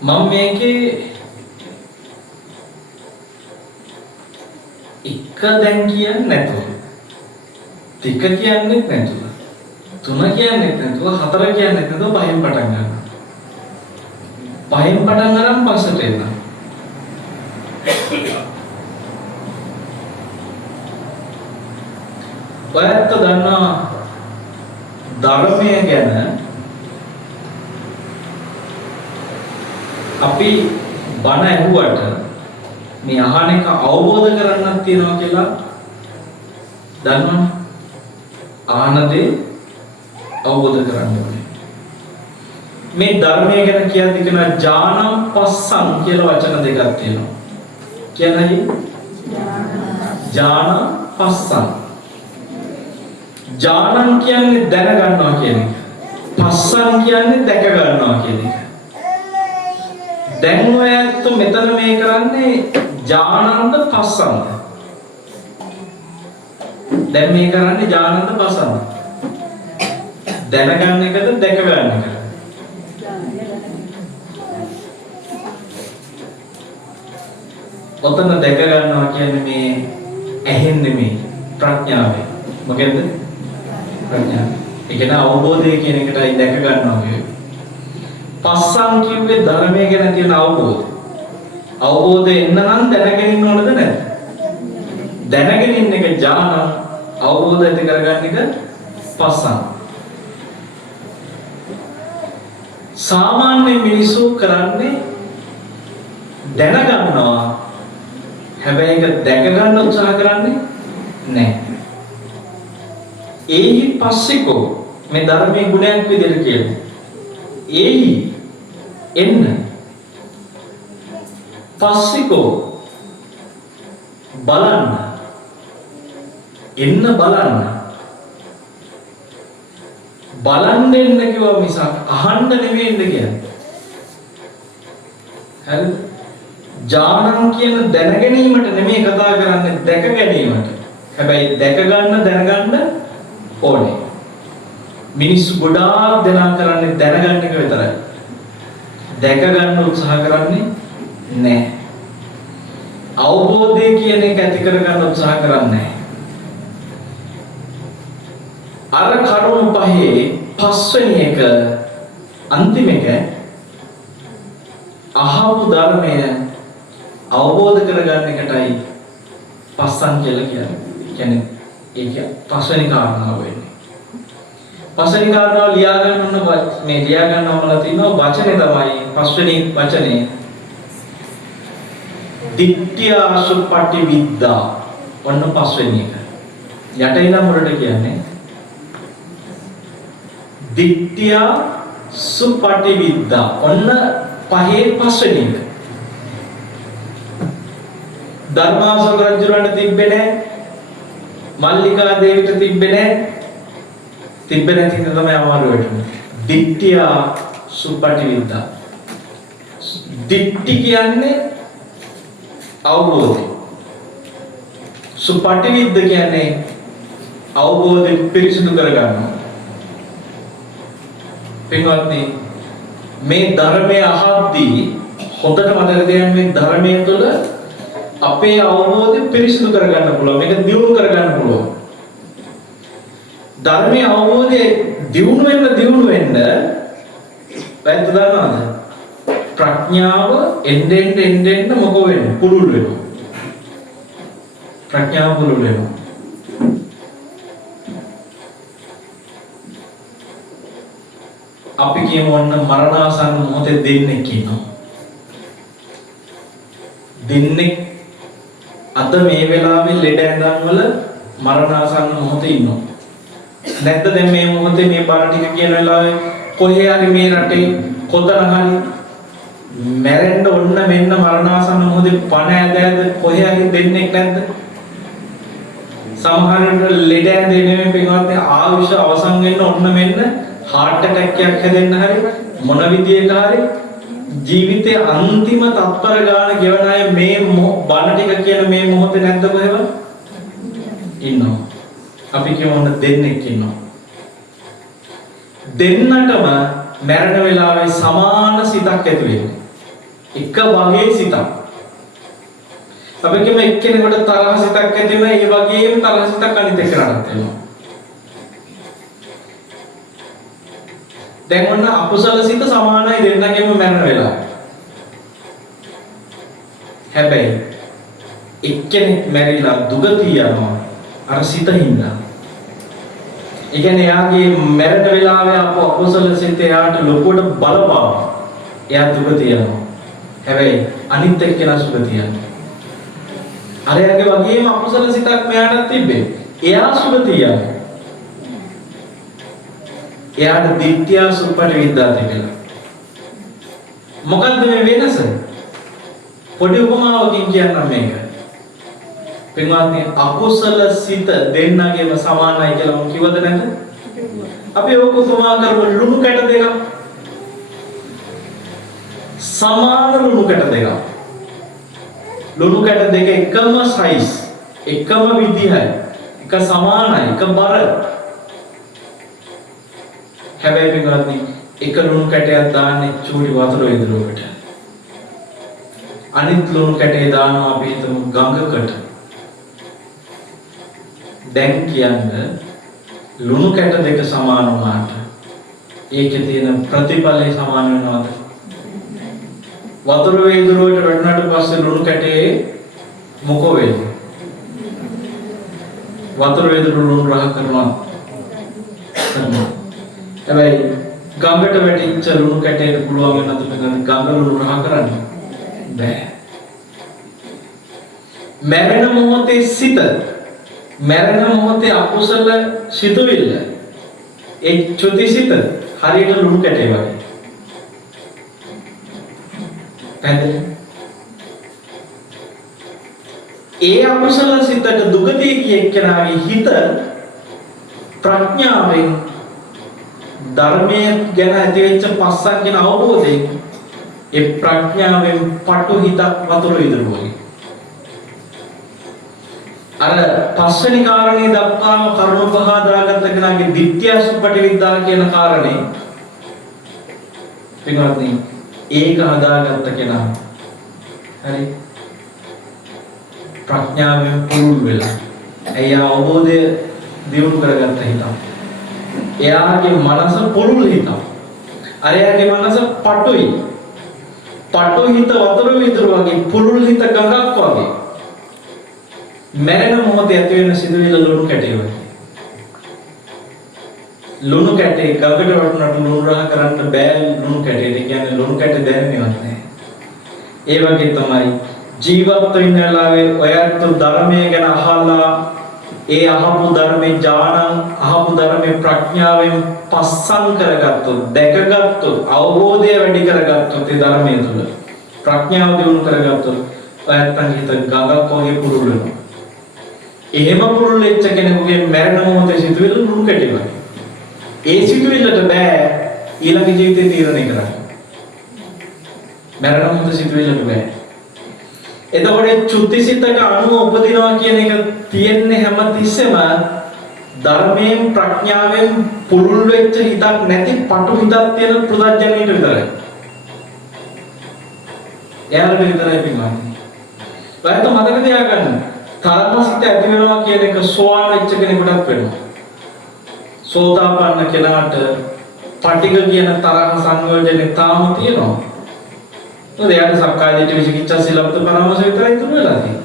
මම මේකේ එක දැන් කියන්නේ නැතුව දෙක කියන්නේ නැතුව තුන කියන්නේ නැතුව හතර කියන්නේ නැතුව පහෙන් පටන් ගන්නවා. පහෙන් පටන් ගන්න පස්සට එන්න. ඔයත් දන්නා ධර්මය ගැන අපි බණ ඇහුවට මේ අහන එක අවබෝධ කරගන්නත් තියනවා කියලා දන්නවනේ. අහන දේ අවබෝධ කරගන්න ඕනේ. මේ ධර්මය ගැන කියද්දි කියන ඥානම් පස්සං කියලා වචන දෙකක් තියෙනවා. කියන්නේ ඥාන පස්සං. ඥානං කියන්නේ දැන ගන්නවා කියන එක. පස්සං කියන්නේ දැක ගන්නවා කියන එක. දැන් ඔයත් මෙතන මේ කරන්නේ ඥානන්ද පස්සන්ද? දැන් මේ කරන්නේ ඥානන්ද පස්සන්ද? දැනගන්න එකද දැක ගන්න එකද? ඔතන දැක ගන්නවා කියන්නේ මේ ඇහෙන් නෙමෙයි ප්‍රඥාවෙන්. මොකෙන්ද? ප්‍රඥාව. ඒ කියන්නේ අවබෝධය කියන එකටයි දැක ගන්නවා කියන්නේ. පස්සම් කිව්වේ ධර්මයේ ගැන තියෙන අවබෝධය. අවබෝධය එන්න නම් දැනගෙන ඉන්න ඕනද නැද්ද? දැනගෙන ඉන්න එක ඥාන, අවබෝධ ඇති කරගන්න එක පස්සම්. සාමාන්‍ය මිනිස්සු කරන්නේ දැනගන්නවා. හැබැයි ඒක දැක ගන්න උත්සාහ කරන්නේ නැහැ. ඒහි පස්සෙකෝ මේ ධර්මයේ ගුණයක් විදිහට කියනවා. ඒහි එන්න පස්සෙකෝ බලන්න එන්න බලන්න බලන්න එන්න කිව්වා මිසක් අහන්න නෙවෙයි එන්න කියන්නේ. හරිද? ඥානං කියන දැන ගැනීමට නෙමෙයි කතා කරන්නේ, දැක ගැනීමට. හැබැයි දැක ගන්න දැනගන්න ඕනේ. මිනිස්සු ගොඩාක් දෙනා කරන්නේ දැනගන්න එක විතරයි. දැක ගන්න උත්සාහ කරන්නේ නැහැ. අවබෝධය කියන එක ඇති කර ගන්න උත්සාහ කරන්නේ නැහැ. අර කරුණු පහේ පස්වෙනි එක අන්තිම එක අහපු ධර්මය අවබෝධ කරගන්න එකටයි පස්සන් කියලා කියන්නේ. කියන්නේ ඒක පස්වෙනි කාරණාව වෙන්නේ. පස්වෙනි කාරණාව ලියා ගන්න ඕන මේ ලියා ගන්න ඕනලා තියෙනවා වචනේ තමයි පස්වෙනි වචනේ දිට්ඨිය සුප්පටි විද්දා. ඔන්න පස්වෙනි එක. යට ඉඳන් වලට කියන්නේ දිට්ඨිය සුප්පටි විද්දා. ඔන්න පහේ පස්වෙනි එක. ධර්මාශෝක රජුරන්ට තිබ්බේ නැහැ. මල්ලිකා දේවිට තිබ්බේ නැහැ. තිබ්බේ නැති එක තමයි අමාරු වෙන්නේ. දිට්ඨිය සුප්පටි විද්දා. දිට්ඨි කියන්නේ අවබෝධය. සුප්පටි විද්ද කියන්නේ අවබෝධය පිරිසිදු කරගන්නවා. පින්වත්නි මේ ධර්මය අහද්දී හොඳට මතක තියාගන්න මේ ධර්මයේ තුල අපේ අවබෝධය පිරිසිදු කරගන්න පුළුවන්. මේක දියුණු කරගන්න පුළුවන්. ධර්මයේ අවබෝධය දියුණු වෙන්න පැත්ත දන්නවද? ප්‍රඥාව එන්න මොකෝ වෙන්නේ? පුළුල් වෙනවා. ප්‍රඥාව පුළුල් වෙනවා. අපි කියමු ඔන්න මරණාසන්න මොහොතේ දෙන්නෙක් ඉන්නවා. දෙන්නෙක් අද මේ වෙලාවේ ලෙඩ ඇඳන් වල මරණාසන්න මොහොතේ ඉන්නවා. නැත්නම් දැන් මේ මොහොතේ මේ බණ ටික කියන වෙලාවේ කොහේ හරි මේ රටේ කොතන හරි මැරෙන්න ඔන්න මෙන්න මරණාසන්න මොහොතේ පණ ඇද කොහේ හරි දෙන්නෙක් නැද්ද? සමහරවිට ලෙඩ ඇඳේ නෙමෙයි පිටවත් ආයුෂ අවසන් වෙන්න ඔන්න මෙන්න heart attack එකක් හැදෙන්න හරි මොන විදියක හරි ජීවිතයේ අන්තිම තත්පර ගාන ගෙවන අය මේ බණ ටික කියන මේ මොහොතේ නැද්ද කොහෙවත්? ඉන්නවා. අපි කියමු දෙන්නෙක් ඉන්නවා. දෙන්නටම මරණ වෙලාවේ සමාන සිතක් ඇති වෙන්නේ. එක වගේ සිතක්. අපි කියමු එක්කෙනෙකුට තරහ සිතක් ඇති වෙනවා, ඒ වගේම තරහ සිතක් අනිත් එක්කනට එනවා. දැන් ඔන්න අකුසල සිත සමානයි දෙන්නගෙම මරණ වෙලාව. හැබැයි එක්කෙනෙක් මැරිලා දුගතිය යනවා අර සිත හින්දා. ඒ කියන්නේ එයාගේ මරණ වෙලාවේ අප අකුසල සිත එයාට ලොකුවට බලපාන. එයා දුගතිය යනවා. හැබැයි අනිත් එක්කෙනා සුගතිය යනවා. අර එයාගේ වගේම අකුසල සිතක් මෙයාට තිබ්බේ. එයා සුගතිය යනවා. එයාට දිට්ඨිය සුප්පටි විද්දා තිබෙනවා. මොකද්ද මේ වෙනස? පොඩි උපමාවකින් කියන්නම් මේක. පින්වත්නි අකුසල සිත දෙන්නගේම සමානයි කියලා මම කිව්වද නැද්ද? අපි ඔක උපමා කරමු ලුණු කැට දෙකක්. සමාන ලුණු කැට දෙකක්. ලුණු කැට දෙක එකම සයිස්, එකම විදිහයි, එක සමානයි, එක බර. හැබැයි පින්වත්නි එක ලුණු කැටයක් දාන්නේ චූටි වතුර විදුරකට. අනිත් ලුණු කැටේ දානවා අපි හිතමු ගඟකට. දැන් කියන්නේ ලුණු කැට දෙක සමාන වුණාට ඒකේ තියෙන ප්‍රතිඵලය සමාන වෙනවද? වතුර විදුරකට වැටුණාට පස්සේ ලුණු කැටේ මොකෝ වෙන්නේ? වතුර විදුර ලුණු රහ කරනවා. හැබැයි ගඟට වැටිච්ච ලුණු කැටයකට පුළුවන් වෙනවද පින්වත්නි ගඟ ලුණු රහ කරන්න? බෑ. මරණ මොහොතේ සිත මරණ මොහොතේ අකුසල සිතුවිල්ල ඒ චුතිසිත හරියට ලුණු කැටේ වගේ. පැහැදිලි? ඒ අකුසල සිතට දුගතිය කිය එක්කෙනාගේ හිත ප්‍රඥාවෙන් ධර්මයේ ගැන ඇතිවෙච්ච පස්සක් ගැන අවබෝධයෙන් ඒ ප්‍රඥාවෙන් පටු හිතක් වතුර විදුරුවයි. අර පස්වෙනි කාරණේ දක්වාම කරුණ පහ දාගත්ත කෙනාගේ ditthiyasupatividdha කියන කාරණේ පින්වත්නි ඒක හදාගත්ත කෙනා හරි ප්‍රඥාවෙන් පුරුදු වෙලා එයා අවබෝධය දියුණු කරගත්ත හිතක්. එයාගේ මනස පුරුල් හිතක්. අරයාගේ මනස පටුයි. පටු හිත වතුර විදුර වගේ පුරුල් හිත ගඟක් වගේ. මරණ මොහොතේ ඇති වෙන සිදුවිල්ල ලුණු කැටේ වගේ. ලුණු කැටේ ගඟට වටුනට ලුණු රහ කරන්න බෑ ලුණු කැටේට. කියන්නේ ලුණු කැටේ දැනෙන්නේවත් නැහැ. ඒ වගේ තමයි ජීවත් වෙන වෙලාවේ ඔයත් ධර්මය ගැන අහලා ඒ අහපු ධර්මේ ඥානං අහපු ධර්මේ ප්‍රඥාවෙන් පස්සම් කරගත්තොත් දැකගත්තොත් අවබෝධය වැඩි කරගත්තොත් ඒ ධර්මයේ තුල ප්‍රඥාව දියුණු කරගත්තොත් ඔයත්න් හිත ගඟක් වගේ පුරුල් වෙනවා. එහෙම පුරුල් වෙච්ච කෙනෙකුගේ මරණ මොහොතේ සිදුවෙල ලුණු කැටි වගේ. ඒ සිදුවෙලට බෑ ඊළඟ ජීවිතේ තීරණය කරන්න. මරණ මොහොතේ සිදුවෙලට බෑ. එතකොට චුතිසිතක අනුව උපදිනවා කියන එක තියෙන්නේ හැමතිස්සෙම ධර්මයෙන් ප්‍රඥාවෙන් පුරුල් වෙච්ච හිතක් නැති පටු හිතක් තියෙන පුදජනීට විතරයි. එයාලට විතරයි පින්වත්නි. ඔයත් මතක තියාගන්න තරහසිත ඇති වෙනවා කියන එක සෝවාන් වෙච්ච කෙනෙකුටත් වෙනවා. සෝතාපන්න කෙනාට පටිඝ කියන තරහ සංයෝජනේ තාම තියෙනවා. එයාට සක්කාය දිට්ඨි විචිකිච්ඡා සීලබ්බත පරාමාස විතරයි තුන වෙලා තියෙන්නේ.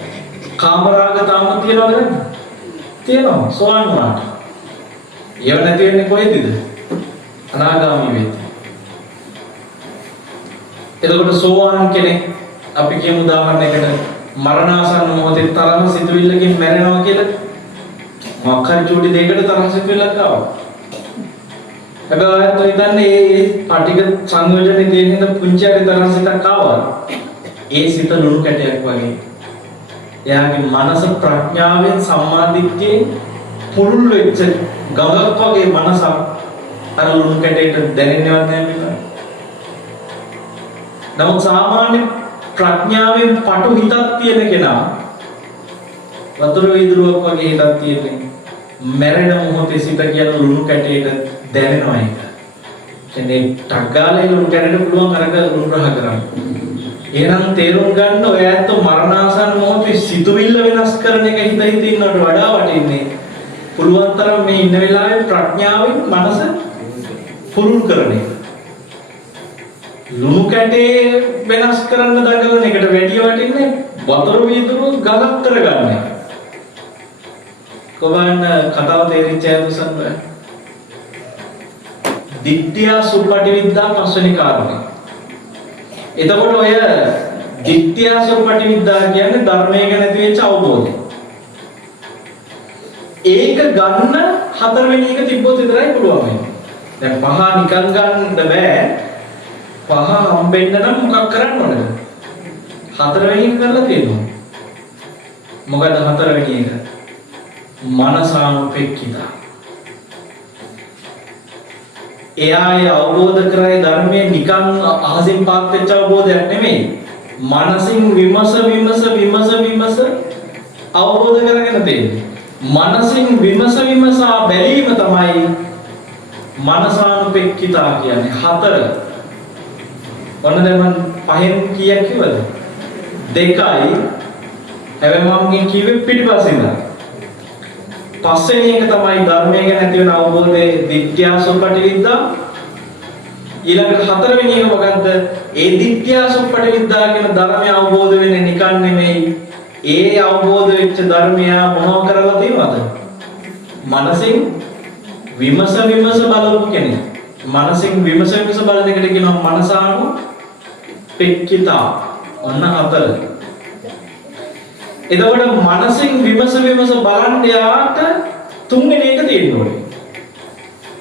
කාමරාග තාම තියනවද නැද්ද? තියෙනවා සෝවාන් වුණාට. ඒව නැති වෙන්නේ කොහෙදද? අනාගාමී වෙද්දී. එතකොට සෝවාන් කෙනෙක් අපි කියමු උදාහරණයකට මරණාසන්න මොහොතේ තරහ සිතුවිල්ලකින් මැරෙනවා කියලා. මොකක් හරි චූටි දෙයකට තරහ සිතුවිල්ලක් ආවා. හැබැයි ඔයත් හිතන්නේ මේ පටිඝ සංයෝජනේ තියෙන හින්දා පුංචි හරි තරහ සිතක් ආවා. ඒ සිත ලුණු කැටයක් වගේ. එයාගේ මනස ප්‍රඥාවෙන් සම්මාදිට්ඨියෙන් පුරුල් වෙච්ච ගඟක් වගේ මනසක් අර ලුණු කැටයට දැනෙන්නේවත් නැහැ මේක. නමුත් සාමාන්‍ය ප්‍රඥාවෙන් පටු හිතක් තියෙන කෙනා වතුර වීදුරුවක් වගේ හිතක් තියෙන්නේ. මරණ මොහොතේ සිත කියන ලුණු කැටයට දැනෙනවා ඒක. කියන්නේ ටග්ගාලේ ලුණු කැටට පුළුවන් අරක ලුණු රහ කරන්න. එහෙනම් තේරුම් ගන්න ඔය ඇත්ත මරණාසන්න මොහොතේ සිතුවිල්ල වෙනස් කරන එක හිත හිත ඉන්නවට වඩා වටින්නේ. පුළුවන් තරම් මේ ඉන්න වෙලාවේ ප්‍රඥාවෙන් මනස පුරුල් කරන එක. ලුණු කැටේ වෙනස් කරන්න දඟලන එකට වැඩිය වටින්නේ වතුර වීදුරු ගලක් කරගන්න එක. කොහොමද කතාව තේරිච්ච අයතුසන් බෑ. ditthiyasupatividdha පස්වෙනි කාරණේ. එතකොට ඔය ditthiyasupatividdha කියන්නේ ධර්මයේ ගැන ඇති වෙච්ච අවබෝධය. ඒක ගන්න හතරවෙනි එක තිබ්බොත් විතරයි පුළුවන් වෙන්නේ. දැන් පහ නිකන් ගන්න බෑ. පහ හම්බෙන්න නම් මොකක් කරන්න ඕනද? හතරවෙනි එක කරලා තියෙනවා. මොකද හතරවෙනි එක? මනසානුපෙක්ඛිතා. එයාය අවබෝධ කරයි ධර්මයේ නිකන් අහසින් පාත් වෙච්ච අවබෝධයක් නෙමෙයි. මනසින් විමස අවබෝධ කරගෙන තියෙන්නේ. මනසින් විමසා බැලීම තමයි මනසානුපෙක්ඛිතා කියන්නේ. හතර. ඔන්න දැන් මම පහෙන් කීයක් කිව්වද? දෙකයි. හැබැයි මම කිව්වේ පිටිපස්සෙන්ද. පස්වෙනි එක තමයි ධර්මයේ ගැන ඇති වෙන අවබෝධයේ ditthiyasupatividdha. ඊළඟට හතරවෙනි එක මොකද්ද? ඒ ditthiyasupatividdha කියන ධර්මය අවබෝධ වෙන්නේ නිකන් නෙමෙයි. ඒ අවබෝධ වෙච්ච ධර්මය මොනව කරලා තියෙනවද? මනසින් විමස බලපු කෙනෙක්. මනසින් විමස විමස බලන එකට කියනවා මනසානු පෙක්කිතා. ඔන්න 4. එතකොට මනසින් විමස විමස බලන්න යාට තුන්වෙනි එක තියෙන්න ඕනේ.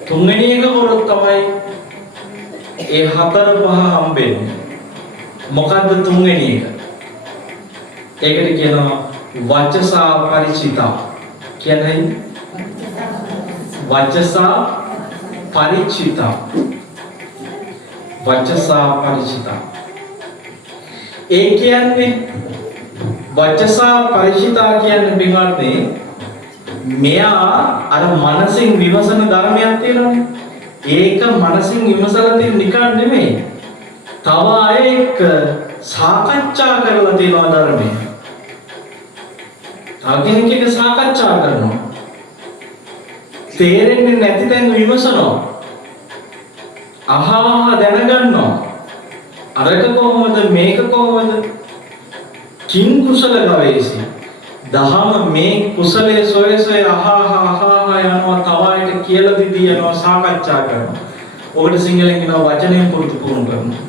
තුන්වෙනි එක වරොත් තමයි ඒ 4 5 හම්බෙන්නේ. මොකද්ද තුන්වෙනි එක? ඒකට කියනවා වචසා පරිචිතා. කියන්නේ වචසා පරිචිතා. වචසා පරිචිතා. ඒ කියන්නේ වචසා පරිචිතා කියන්නේ පින්වත්නි මෙයා අර මනසින් විමසන ධර්මයක් තියෙනවානේ. ඒක මනසින් විමසලා තියෙන නිකන් නෙමෙයි. තව අය එක්ක සාකච්ඡා කරලා තියෙනවා ධර්මය. තව කෙනෙක් එක්ක සාකච්ඡා කරනවා. තේරෙන්නේ නැති තැන් විමසනවා. අහා දැනගන්නවා. අරක කොහොමද මේක කොහොමද? කිං කුසල ගවේෂී. දහම මේ කුසලයේ සොයසොය අහා යනවා තව අයට කියලා දීදී යනවා සාකච්ඡා කරනවා. ඔකට සිංහලෙන් කියනවා වචනයෙන් පුරුදු පුහුණු කරනවා.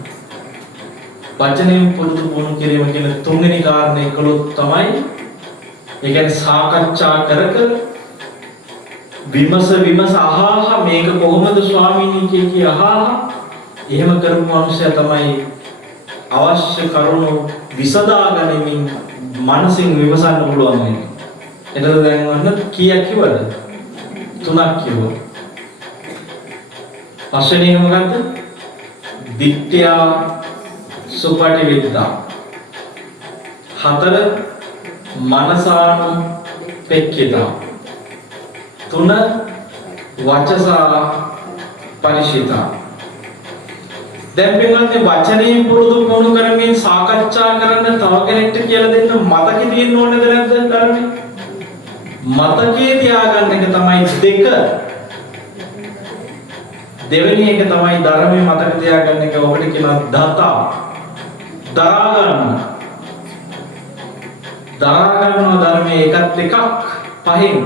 වචනයෙන් පුරුදු පුහුණු කිරීම කියන තුන්වෙනි කාරණේ කළොත් තමයි ඒ කියන්නේ සාකච්ඡා කර විමස අහා මේක කොහොමද ස්වාමීනි කිය අහා එහෙම කරපු මිනිසයා තමයි අවශ්‍ය කරුණු විසදා ගනිමින් මනසින් විමසන්න පුළුවන් වෙන්නේ. එතකොට දැන් ඔන්න කීයක් කිව්වද? 3ක් කිව්වා. පස්වෙනි එක මොකද්ද? දිට්ඨියා සුපටිවිද්දා. 4 මනසානු පෙක්ඛිතා. 3 වචසා පරිචිතා. දැන් පින්වත්නි වචනයෙන් පුරුදු පුහුණු කරමින් සාකච්ඡා කරන්න තව කෙනෙක්ට කියලා දෙන්න මතකෙ තියෙන්න ඕනේද නැද්ද ධර්මයේ? මතකයේ තියාගන්න එක තමයි 2. දෙවෙනි එක තමයි ධර්මයේ මතක තියාගන්න එක. ඔකට කියනවා දතා. දරා ගන්නවා ධර්මයේ එකත් එකක් පහෙන්.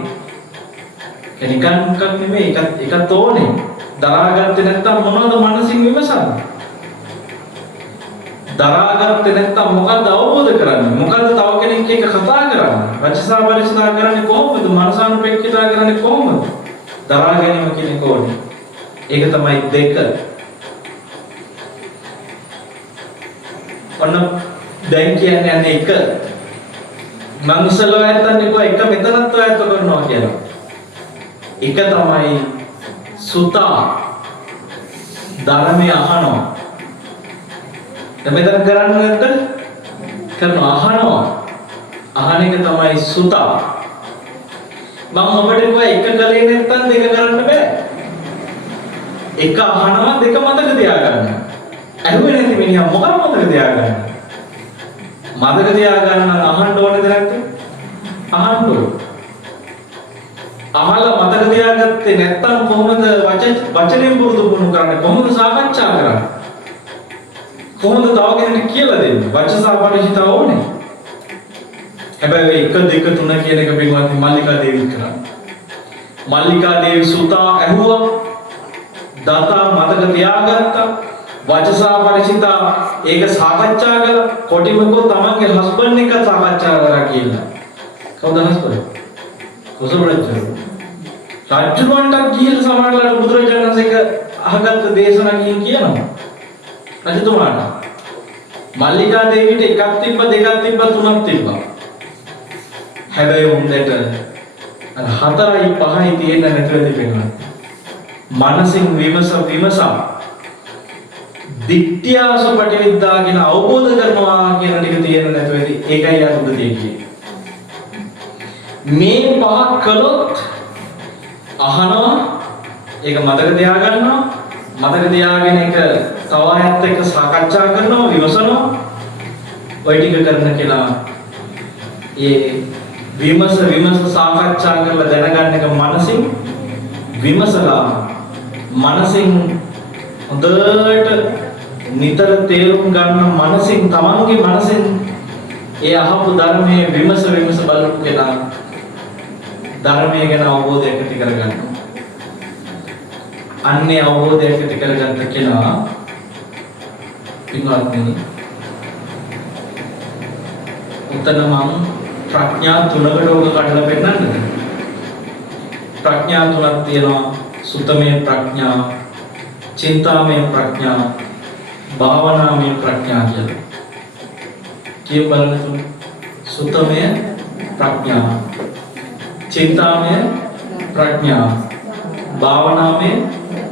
කෙනිකන් මොකක් නෙමෙයි එකත් ඕනේ. දරාගත්තේ නැත්තම් මොනවද මනසින් විමසන්නේ? දරාගත්තේ නැත්තම් මොකද්ද අවබෝධ කරන්නේ? මොකද්ද තව කෙනෙක් එක්ක කතා කරන්නේ? වචසා පරිචිතා කරන්නේ කොහොමද? මනසානුපෙක්ඛිතා කරන්නේ කොහොමද? දරා ගැනීම කියන එක ඕනේ. ඒක තමයි 2. ඔන්න දැන් කියන්නේ යන්නේ 1. මං ඉස්සෙල්ලා හිතන්නේ කොහේ 1 මෙතනත් ඔයත් කරනවා කියලා. 1 තමයි සුතා ධර්මය අහනවා. මෙතන කරන්නේ නැද්ද? කරනවා අහනවා. අහන එක තමයි සුතා. මම ඔබට කිව්වා 1 කලේ නැත්තම් 2 කරන්න බෑ. 1 අහනවා 2 මතක තියාගන්න. ඇහුවේ නැති මිනිහා මොකක්ද මතක තියාගන්න? මතක තියාගන්න නම් අහන්න ඕනේද නැද්ද? අහන්න ඕනේ. අහලා මතක තියාගත්තේ නැත්තම් කොහොමද වචනයෙන් පුරුදු පුහුණු කරන්නේ? කොහොමද සාකච්ඡා කරන්නේ? කොහොමද තව කෙනෙක්ට කියලා දෙන්නේ? වචසා පරිචිතා ඕනේ. හැබැයි 1 2 3 කියන එක පිටවත් මල්ලිකා දේවී කරා. මල්ලිකා දේවී සුතා ඇහුවා. දතා මතක තියාගත්තා. වචසා පරිචිතා ඒක සාකච්ඡා කළා. කොටිමකෝ තමන්ගේ හස්බන්ඩ් එක්ක සාකච්ඡා කරා කියලා. කවුද හස්බන්ඩ්? කොසබරජ්ජෝ. රජුවන්ට ගිහින් සමහරවල් බුදුරජාණන් වහන්සේ අහගත්ත දේශනා කියනවා. රජතුමාට මල්ලිකා දේවියට එකක් තිබ්බ දෙකක් තිබ්බ තුනක් තිබ්බා. හැබැයි උන්දට අර 4යි 5යි තියෙන නැතුව තිබෙනවා. මනසින් විමස දිට්ඨියාස පටිවිද්දා කියන අවබෝධ කරනවා කියන ටික තියෙන නැතුව ඒකයි අරුද තියෙන්නේ. මේ 5 කළොත් අහනවා ඒක මතක තියාගන්නවා මතක තියාගෙන එක තව අයත් එක්ක සාකච්ඡා කරනවා විමසනවා ඔය ටික කරන කෙනා ඒ විමස සාකච්ඡා කරලා දැනගන්න එක මනසින් විමසලා මනසින් හොඳට නිතර තේරුම් ගන්න මනසින් තමන්ගේ මනසින් ඒ අහපු ධර්මයේ විමස බලපු කෙනා ධර්මය ගැන අවබෝධයක් ඇති කරගන්නවා. අන්නේ අවබෝධයක් ඇති කරගත්ත කෙනා පින්වත්නි උතන මම ප්‍රඥා තුනකට ඕක කඩලා පෙන්නන්නද? ප්‍රඥා තුනක් තියෙනවා. සුතමේ ප්‍රඥා, චින්තාමය ප්‍රඥා, භාවනාමය ප්‍රඥා කියලා. කිය බලන්න තුන. සුතමය ප්‍රඥා, චින්තාමය ප්‍රඥා, භාවනාමය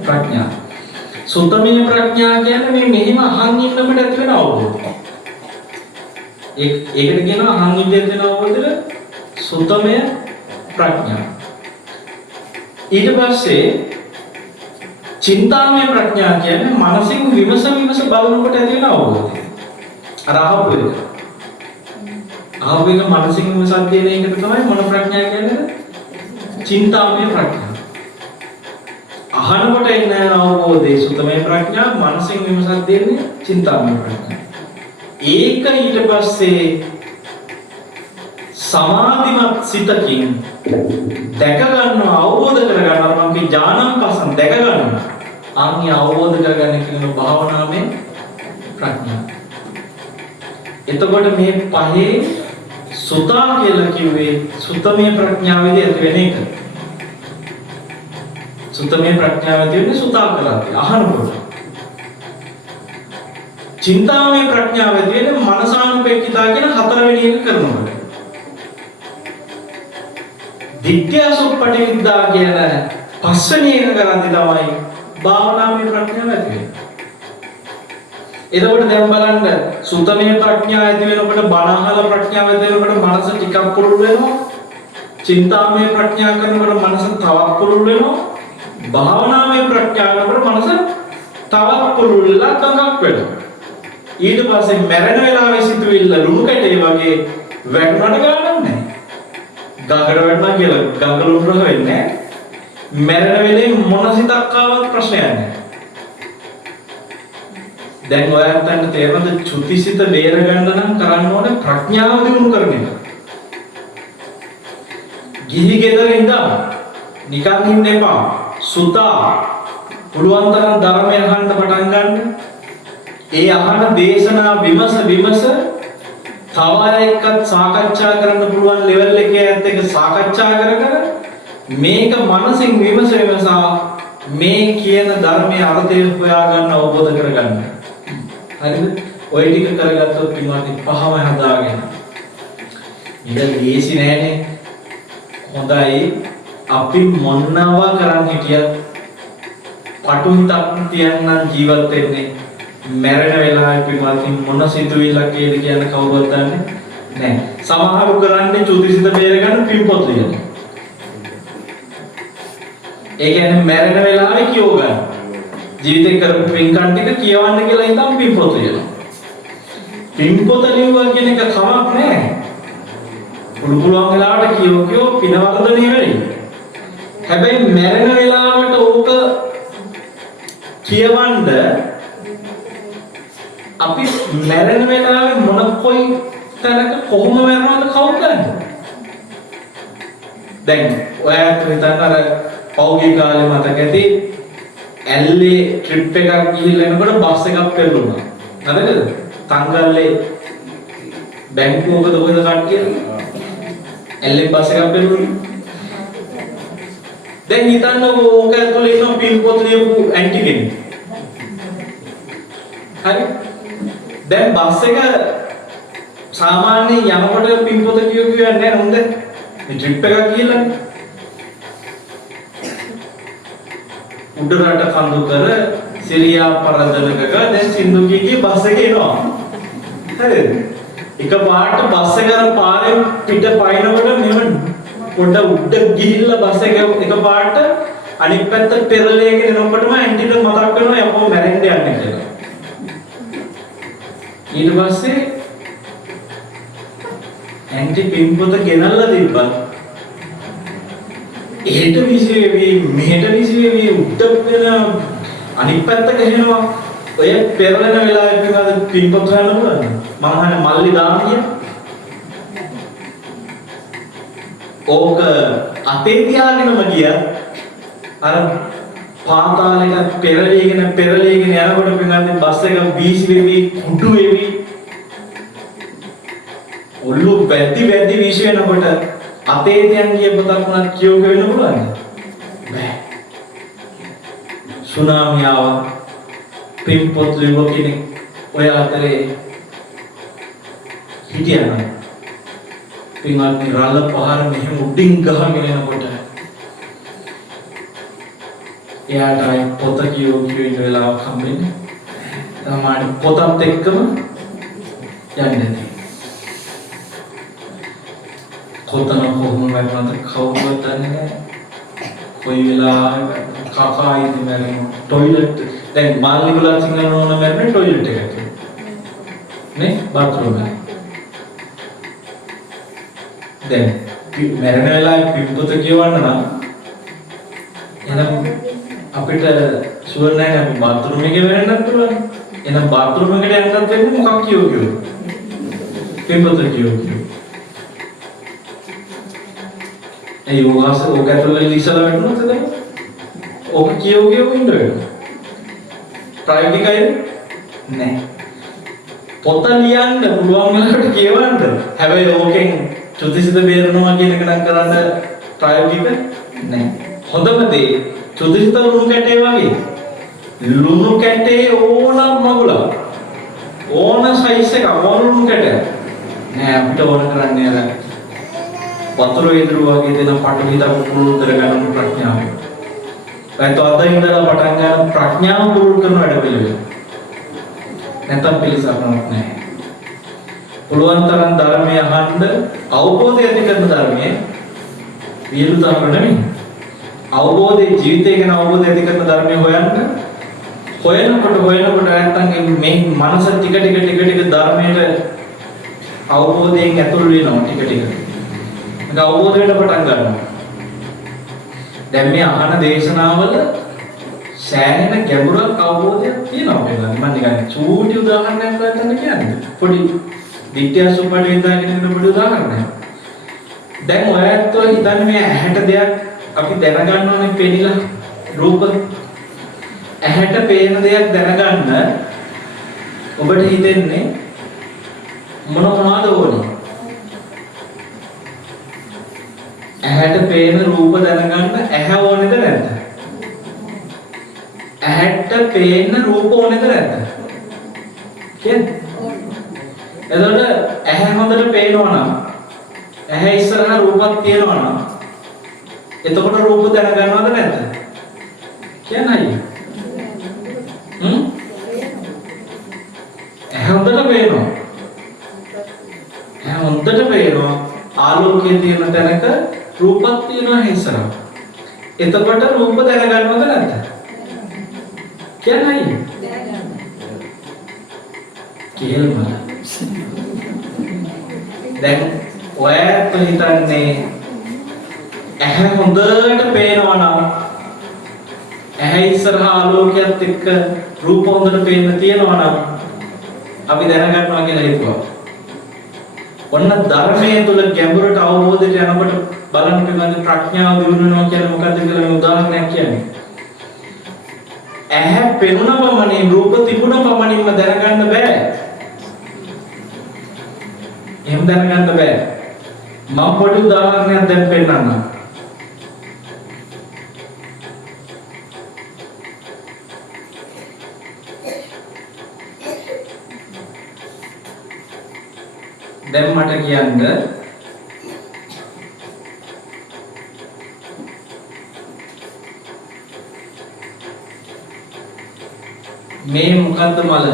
ප්‍රඥා. සුතමය ප්‍රඥා කියන්නේ මේ මෙහිම අහන් ඉන්නකොට ඇති වෙන අවබෝධය. ඒකට කියනවා අහන් ඉඳන් ඇති වෙන අවබෝධයට සුතමය ප්‍රඥා. ඊට පස්සේ චින්තාමය ප්‍රඥා කියන්නේ මනසින් විමස බලනකොට ඇති වෙන අවබෝධය. අර අහපු එක. අහපු එක මනසින් විමසක් කියන එකට තමයි මොන ප්‍රඥා කියන්නේ? චින්තාමය ප්‍රඥා. අහනකොට එන අවබෝධයේ සුතමේ ප්‍රඥා, මනසින් විමසක් දෙන්නේ චින්තාමය ප්‍රඥා. ඒක ඊට පස්සේ සමාධිමත් සිතකින් දැක ගන්නවා, අවබෝධ කර ගන්නවා. මම කිය ඥානම් පසන් දැක ගන්නවා. අන්‍ය අවබෝධ කරගන්න කියන භාවනාවේ ප්‍රඥා. එතකොට මේ පහේ සුතා කියලා කිව්වේ සුතමේ ප්‍රඥාවේදී ඇති වෙන එක. සුතමේ ප්‍රඥාවේදී වෙන්නේ සුතා කරලා අහනකොට. චින්තාමය ප්‍රඥාවේදී වෙන්නේ මනසානුපෙක්ඛිතා කියන හතරවෙනි එක කරනකොට. දිට්ඨියසුප්පටිවිද්දා කියන පස්වෙනි එක කරන්නේ තමයි භාවනාමය ප්‍රඥාව ඇති වෙන්නේ. එතකොට දැන් බලන්න සුතමේ ප්‍රඥාව ඇති වෙනකොට බණහල ප්‍රඥාව ඇති වෙනකොට මනස ටිකක් පුරුදු වෙනවා. චින්තාමය ප්‍රඥා කරනකොට මනස තවත් පුරුදු වෙනවා. භාවනාමය ප්‍රඥාව කරනකොට මනස තවත් පුරුදු වෙලා කඟක් වෙනවා. ඊට පස්සේ මැරෙන වෙලාවේ සිතුවිල්ල ලුණු කැටේ වගේ වැටුණට ගානක් නැහැ. ගඟට වැටුණා කියලා ගඟ ලුණු වෙන්නේ නැහැ. මැරෙන වෙලේ මොන සිතක් ආවත් ප්‍රශ්නයක් නැහැ. දැන් ඔයයන්ට තේරෙනවද චුතිසිත බේර ගන්න නම් කරන්න ඕනේ ප්‍රඥාව දිනු කරන එක. ගිහි ගෙදර ඉඳන් නිකන් ඉන්න එපා. සුතා පුළුවන් තරම් ධර්මය අහන්න පටන් ගන්න. ඒ අහන දේශනා විමස තව එක්කත් සාකච්ඡා කරන්න පුළුවන් ලෙවල් එකේ ඇත්ත එක සාකච්ඡා කර මේක මනසින් විමසා මේ කියන ධර්මයේ අර්ථය හොයා ගන්න අවබෝධ කරගන්න. හරිද? ඔය ටික කරගත්තොත් පින්වත්නි පහම හදාගෙන. ඉතින් ලේසි නෑනේ. හොඳයි අපි මොනවා කරන් හිටියත් පටු හිතක් තියන්න ජීවත් වෙන්නේ. මැරෙන වෙලාවේ පින්වත්නි මොන සිතුවිල්ලක් කියද කියන කවුරුත් දන්නේ නෑ. සමහරු කරන්නේ චුතිසිත බේර ගන්න පින්පොත් ලියනවා. ඒ කියන්නේ මැරෙන වෙලාවේ කියව ගන්න. ජීවිතේ කරපු පින්කම් ටික කියවන්න කියලා හිතන් පින්පොත ලියනවා. පින්පොත ලියුවා කියන එක කමක් නෑ. පුළුවන් වෙලාවට කියව පිනවර්ධනය වෙයි. හැබැයි මැරෙන වෙලාවට ඕක කියවන්න අපි මැරෙන වෙලාවේ මොන කොයි තැනක කොහොම මැරෙනවද කවුද දන්නේ? දැන් ඔයාට හිතන්න අර පෞගේ කාලේ මතක ඇති ඇල්ලේ ට්‍රිප් එකක් ගිහිල්ලා එනකොට බස් එකක් පෙරළුණා. හරිද? තංගල්ලේ බැංකුවකද ඔයද කට්ටිය? ඇල්ලේ බස් එකක් පෙරළුණා. දැන් හිතන්නකෝ ඕක ඇතුලේ ඉන්න පින්පොත් ලියපු ඇන්ටි කෙනෙක්. හරි? දැන් බස් එක සාමාන්‍යයෙන් යනකොට පින්පොත කියුවේ නැහැ නේද? මේ ට්‍රිප් එකක් ගිහලානේ. උඩරට කඳු කර සිරියා පරදනකක දැන් සින්දුකීගේ බස් එක එනවා. හරිද? එකපාරට බස් එක අර පාරෙන් පිට පයින්නකොට මෙහෙම පොඩ උඩ ගිහිල්ලා බස් එක එකපාරට අනිත් පැත්ත පෙරලේගෙන එනකොටම ඇන්ටිට මතක් වෙනවා යකෝ මැරෙන්න යන්නේ කියලා. ඊට පස්සේ ඇන්ටි පින්පොත ගෙනල්ලා තිබ්බා. එහෙට විසිරෙවි මෙහෙට විසිරෙවි උඩ වෙන අනිත් පැත්ත ගහනවා. ඔය පෙරලෙන වෙලාවෙත් මොකද පින්පොත හොයන්න පුළුවන්? මම අහන්නේ මල්ලි දාන්න කියලා. ඕක අතේ තියාගෙනම ගියා. අර පාතාලයක පෙරලීගෙන යනකොට පින්වත්නි බස් එක වීසි වෙවි කුඩු වෙවි ඔල්ලු වැද්දි වීසි වෙනකොට අතේ තියන් ගිය පොතක් උනත් කියෝක වෙන්න පුළුවන්ද? බෑ. සුනාමි ආවා පින්පොත් ලියව කෙනෙක් ඔය අතරේ හිටියනම් පින්වත්නි රළ පහර මෙහෙම උඩින් ගහගෙන එනකොට එයාට අය පොත කියෝ ඉන්න වෙලාවක් හම්බෙන්නේ තමයි පොතත් එක්කම යන්නේ. කොතන කොහොම වැටුණාද කවුරුවත් දන්නේ නැහැ. කොයි වෙලාවෙ කකා ඉදි මැරෙනවා ටොයිලට් දැන් මාළිගල සිංහල නෝන මැරෙන්නේ ටොයිලට් එකට නේ බාත්රූම් එක. දැන් මැරෙන වෙලාවේ පිටුත කියවන්න නම් එහෙනම් අපිට ෂුවර් නැහැ අපි බාත්රූම් එකේ වෙන්නත් පුළුවන්. එහෙනම් බාත්රූම් එකට යන්නත් වෙන්නේ මොකක් කියෝ. පිටුත කියෝ. ඒ යෝගාස ඕක ඇතුළේ ඉස්සලා වැටුණොත් එතන ඕක කියෝ ඉන්න වෙනවා. ප්‍රායෝගිකයි නෑ. පොත ලියන්න පුළුවන් වෙලාවට කියවන්න. හැබැයි ඕකෙන් චුතිසිත බේරනවා කියන එක නම් කරන්න ප්‍රායෝගික නෑ. හොඳම දේ චුතිසිත ලුණු කැටේ වගේ. ලුණු කැටේ ඕනම මගුලක්. ඕන සයිස් එකක් ඕන ලුණු කැටයක්. නෑ අපිට ඕන කරන්නේ අර වතුර වේදුරු වගේ දෙන පටු හිත පුරුදු කරගන්න ප්‍රඥාව. ඒත් අද ඉඳලා පටන් ගන්න ප්‍රඥාව පුරුදු කරන වැඩ පිළිවෙල. නැත්නම් පිළිසරණක් නැහැ. පුළුවන් තරම් ධර්මය අහන්න අවබෝධය ඇති කරන ධර්මයේ විරුද්ධව නෙමෙයි. අවබෝධයේ ජීවිතය ගැන අවබෝධය ඇති කරන ධර්මයේ හොයනකොට නැත්නම් මේ මනස ටික ධර්මයට අවබෝධයෙන් ඇතුල් වෙනවා ටික. අවබෝධ වෙන්න පටන් ගන්නවා. දැන් මේ අහන දේශනාවල සෑහෙන ගැඹුරක් අවබෝධයක් තියෙනවා කියලා. මම නිකන් චූටි උදාහරණයක් ගන්න කියන්නේ. පොඩි විද්‍යාසුප්පඩ වින්දාගෙන පොඩි උදාහරණයක්. දැන් ඔයත් හිතන්නේ මේ ඇහැට දෙයක් අපි දැනගන්න ඕනේ පෙනිලා රූප. ඇහැට පේන දෙයක් දැනගන්න ඔබට හිතෙන්නේ මොනවද ඕනේ? ඇහැට පේන රූප දැනගන්න ඇහැ ඕනේද නැද්ද? ඇහැට පේන රූප ඕනේද නැද්ද? කියන්නේ. එතකොට ඇහැ හොඳට පේනවා නම් ඇහැ ඉස්සරහා රූපක් තියෙනවා නම් එතකොට රූප දැනගන්නවද නැද්ද? කියන්නයි. ඇහැ හොඳට පේනවා. ඇහැ හොඳට පේනවා. ආලෝකයේ තියෙන තැනක රූපක් තියෙනවා ඉස්සරහා. එතකොට රූප දැනගන්නවද නැද්ද? කියන්නයි. කියන්න. දැන් ඔයත් හිතන්නේ ඇහැ හොඳට පේනවා නම් ඇහැ ඉස්සරහා ආලෝකයත් එක්ක රූප හොඳට පේන්න තියෙනවා නම් අපි දැනගන්නවා කියලා හිතුවා. ඔන්න ධර්මයේ තුල ගැඹුරට අවබෝධයට යනකොට බලන්න පිළිබඳ ප්‍රඥාව දිනු වෙනවා කියන්නේ මොකද්ද කියලා මේ උදාහරණයක් කියන්නේ. ඇහැ පෙනුන පමණින් රූප තිබුණ පමණින්ම දැනගන්න බෑ. එහෙම දැනගන්න බෑ. මම පොඩි උදාහරණයක් දැන් පෙන්නන්නම්. දැන් මට කියන්න මේ මොකද්ද මල?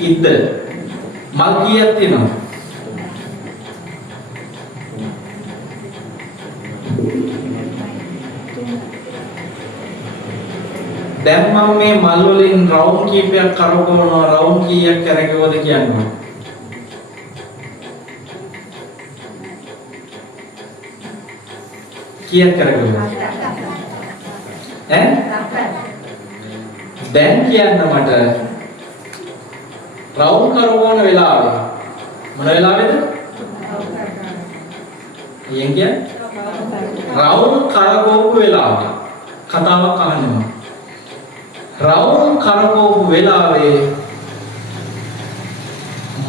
ඉද්ද මල් කීයක් තියෙනවද? දැන් මම මේ මල් වලින් රවුම් කීපයක් කරකවනවා. රවුම් කීයක් කරකවද කියනවා. කීයක් කරකවද? දැන් කියන්න මට රවුම් කරකවන වෙලාවේ මොන වෙලාවේද? අයියෙන් කියන්නේ රවුම් කරකෝපු වෙලාවේ කතාවක් අහනවා. රවුම් කරකෝපු වෙලාවේ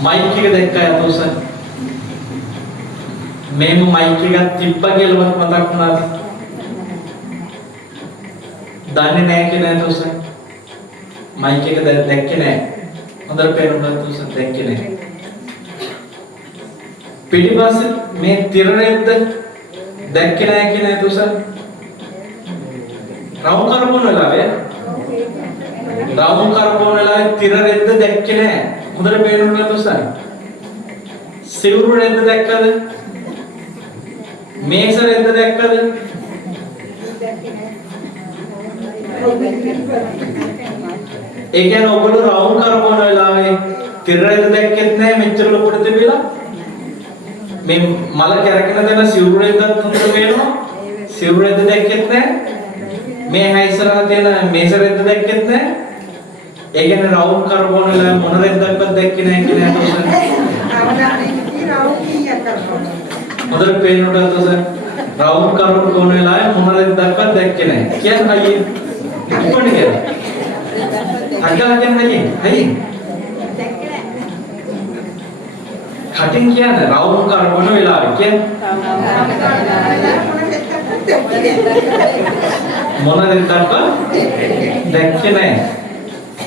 මයික් එක දැක්කා යතෝසන්. මේම මයික් එකක් තිබ්බ කියලාවත් මතක් වුණාද? දන්නේ නැහැ කියලා යතෝසන්. මයික් එක දැක්කේ නැහැ. හොඳට පේනවා යතෝසන් දැක්කේ නැහැ. පිටිපස්සේ මේ තිරරෙද්ද දැක්කේ නැහැ කියලා යතෝසන්. රවුම් කරපුන වෙලාවේ තිරරෙද්ද දැක්කේ නැහැ. හොඳට පේනවා යතෝසන්. සිවුරු රෙද්ද දැක්කද? මේස රෙද්ද දැක්කද? ඒ කියන්නේ ඔයගොල්ලෝ රවුම් කරපුන වෙලාවේ තිරරෙද්ද දැක්කෙත් නැහැ මෙච්චර ලොකුට තිබිලා. මේ මල කැරගෙන දෙන සිවුරු රෙද්දත් හොඳට පේනවා. සිවුරු රෙද්ද දැක්කෙත් නැහැ. මේ හැයිසරා තියෙන මේස රෙද්ද දැක්කෙත් නැහැ. ඒ කියන්නේ රවුම් කරපුන වෙලාවේ මොන රෙද්දක්වත් දැක්කේ නැහැ කියලා හිතන්න. හොඳට පේනකොට අතසන් රවුම් කරපුන වෙලාවේ මොන රෙද්දක්වත් දැක්කේ නැහැ. කියන්නේ අයියේ ඉක්මනට කියලා. අගලා කියන්නේ අයියේ. කටින් කියන්නේ රවුම් කරපුන වෙලාවේ කියන්නේ මොන රෙද්දක්වත් දැක්කේ නැහැ.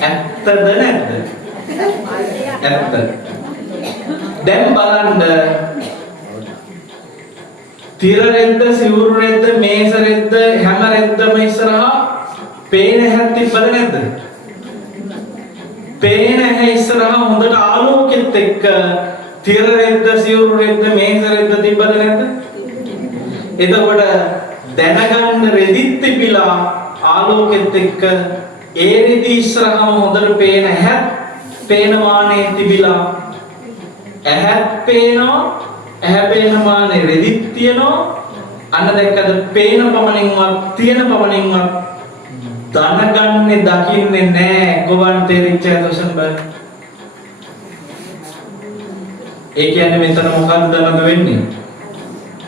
ඇත්තද නැද්ද? ඇත්ත. දැන් බලන්න තිර රෙද්ද, සිවුරු රෙද්ද, මේස රෙද්ද හැම රෙද්දම ඉස්සරහා පේන හැක් තිබ්බද නැද්ද? පේන හැ ඉස්සරහා හොඳට ආලෝකෙත් එක්ක තිර රෙද්ද, සිවුරු රෙද්ද, මේස රෙද්ද තිබ්බද නැද්ද? එතකොට දැනගන්න රෙදිත් තිබිලා ආලෝකෙත් එක්ක ඒ රෙදි ඉස්සරහම හොඳට පේන හැ පේන මානේ තිබිලා ඇහත් පේනවා ඇහැ පේන මානේ රෙදිත් තියෙනවා අන්න දැක්කද පේන පමණින්වත් තියෙන පමණින්වත් දැනගන්නේ දකින්නේ නැහැ ගොවන් තේරිච්ච දොසන් බල ඒ කියන්නේ මෙතන මොකද්ද දැනග වෙන්නේ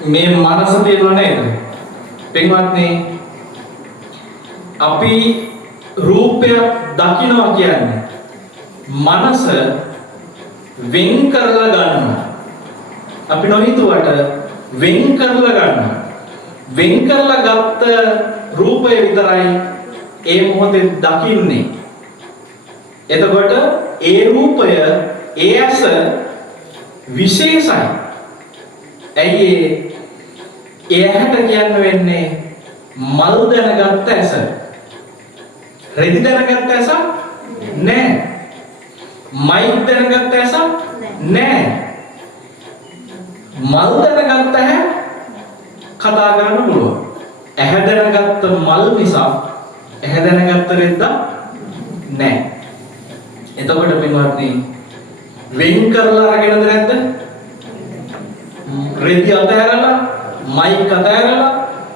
මේ මනස තියෙනව නේද පින්වත්නි අපි රූපයක් දකිනවා කියන්නේ මනස වෙන් කරලා ගන්නවා අපි නොහිතුවට වෙන් කරලා ගන්නවා වෙන් කරලා ගත්ත රූපය විතරයි ඒ මොහොතේ දකින්නේ එතකොට ඒ රූපය ඒ ඇස විශේෂයි ඇයි ඒ ඇහැට කියන්න වෙන්නේ මල් දැනගත්ත ඇස රෙදි දැනගත්ත ඇස නෑ මයික් දැනගත්ත ඇස නෑ මල් දැනගත්ත ඇහැ කතා කරන්න පුළුවන් ඇහැ දැනගත්ත මල් නිසා ඇහැ දැනගත්ත රෙද්ද නෑ එතකොට පින්වත්නි වෙන් කරලා අරගෙනද නැද්ද රෙදි අතහැරලා මයික් අතහැරලා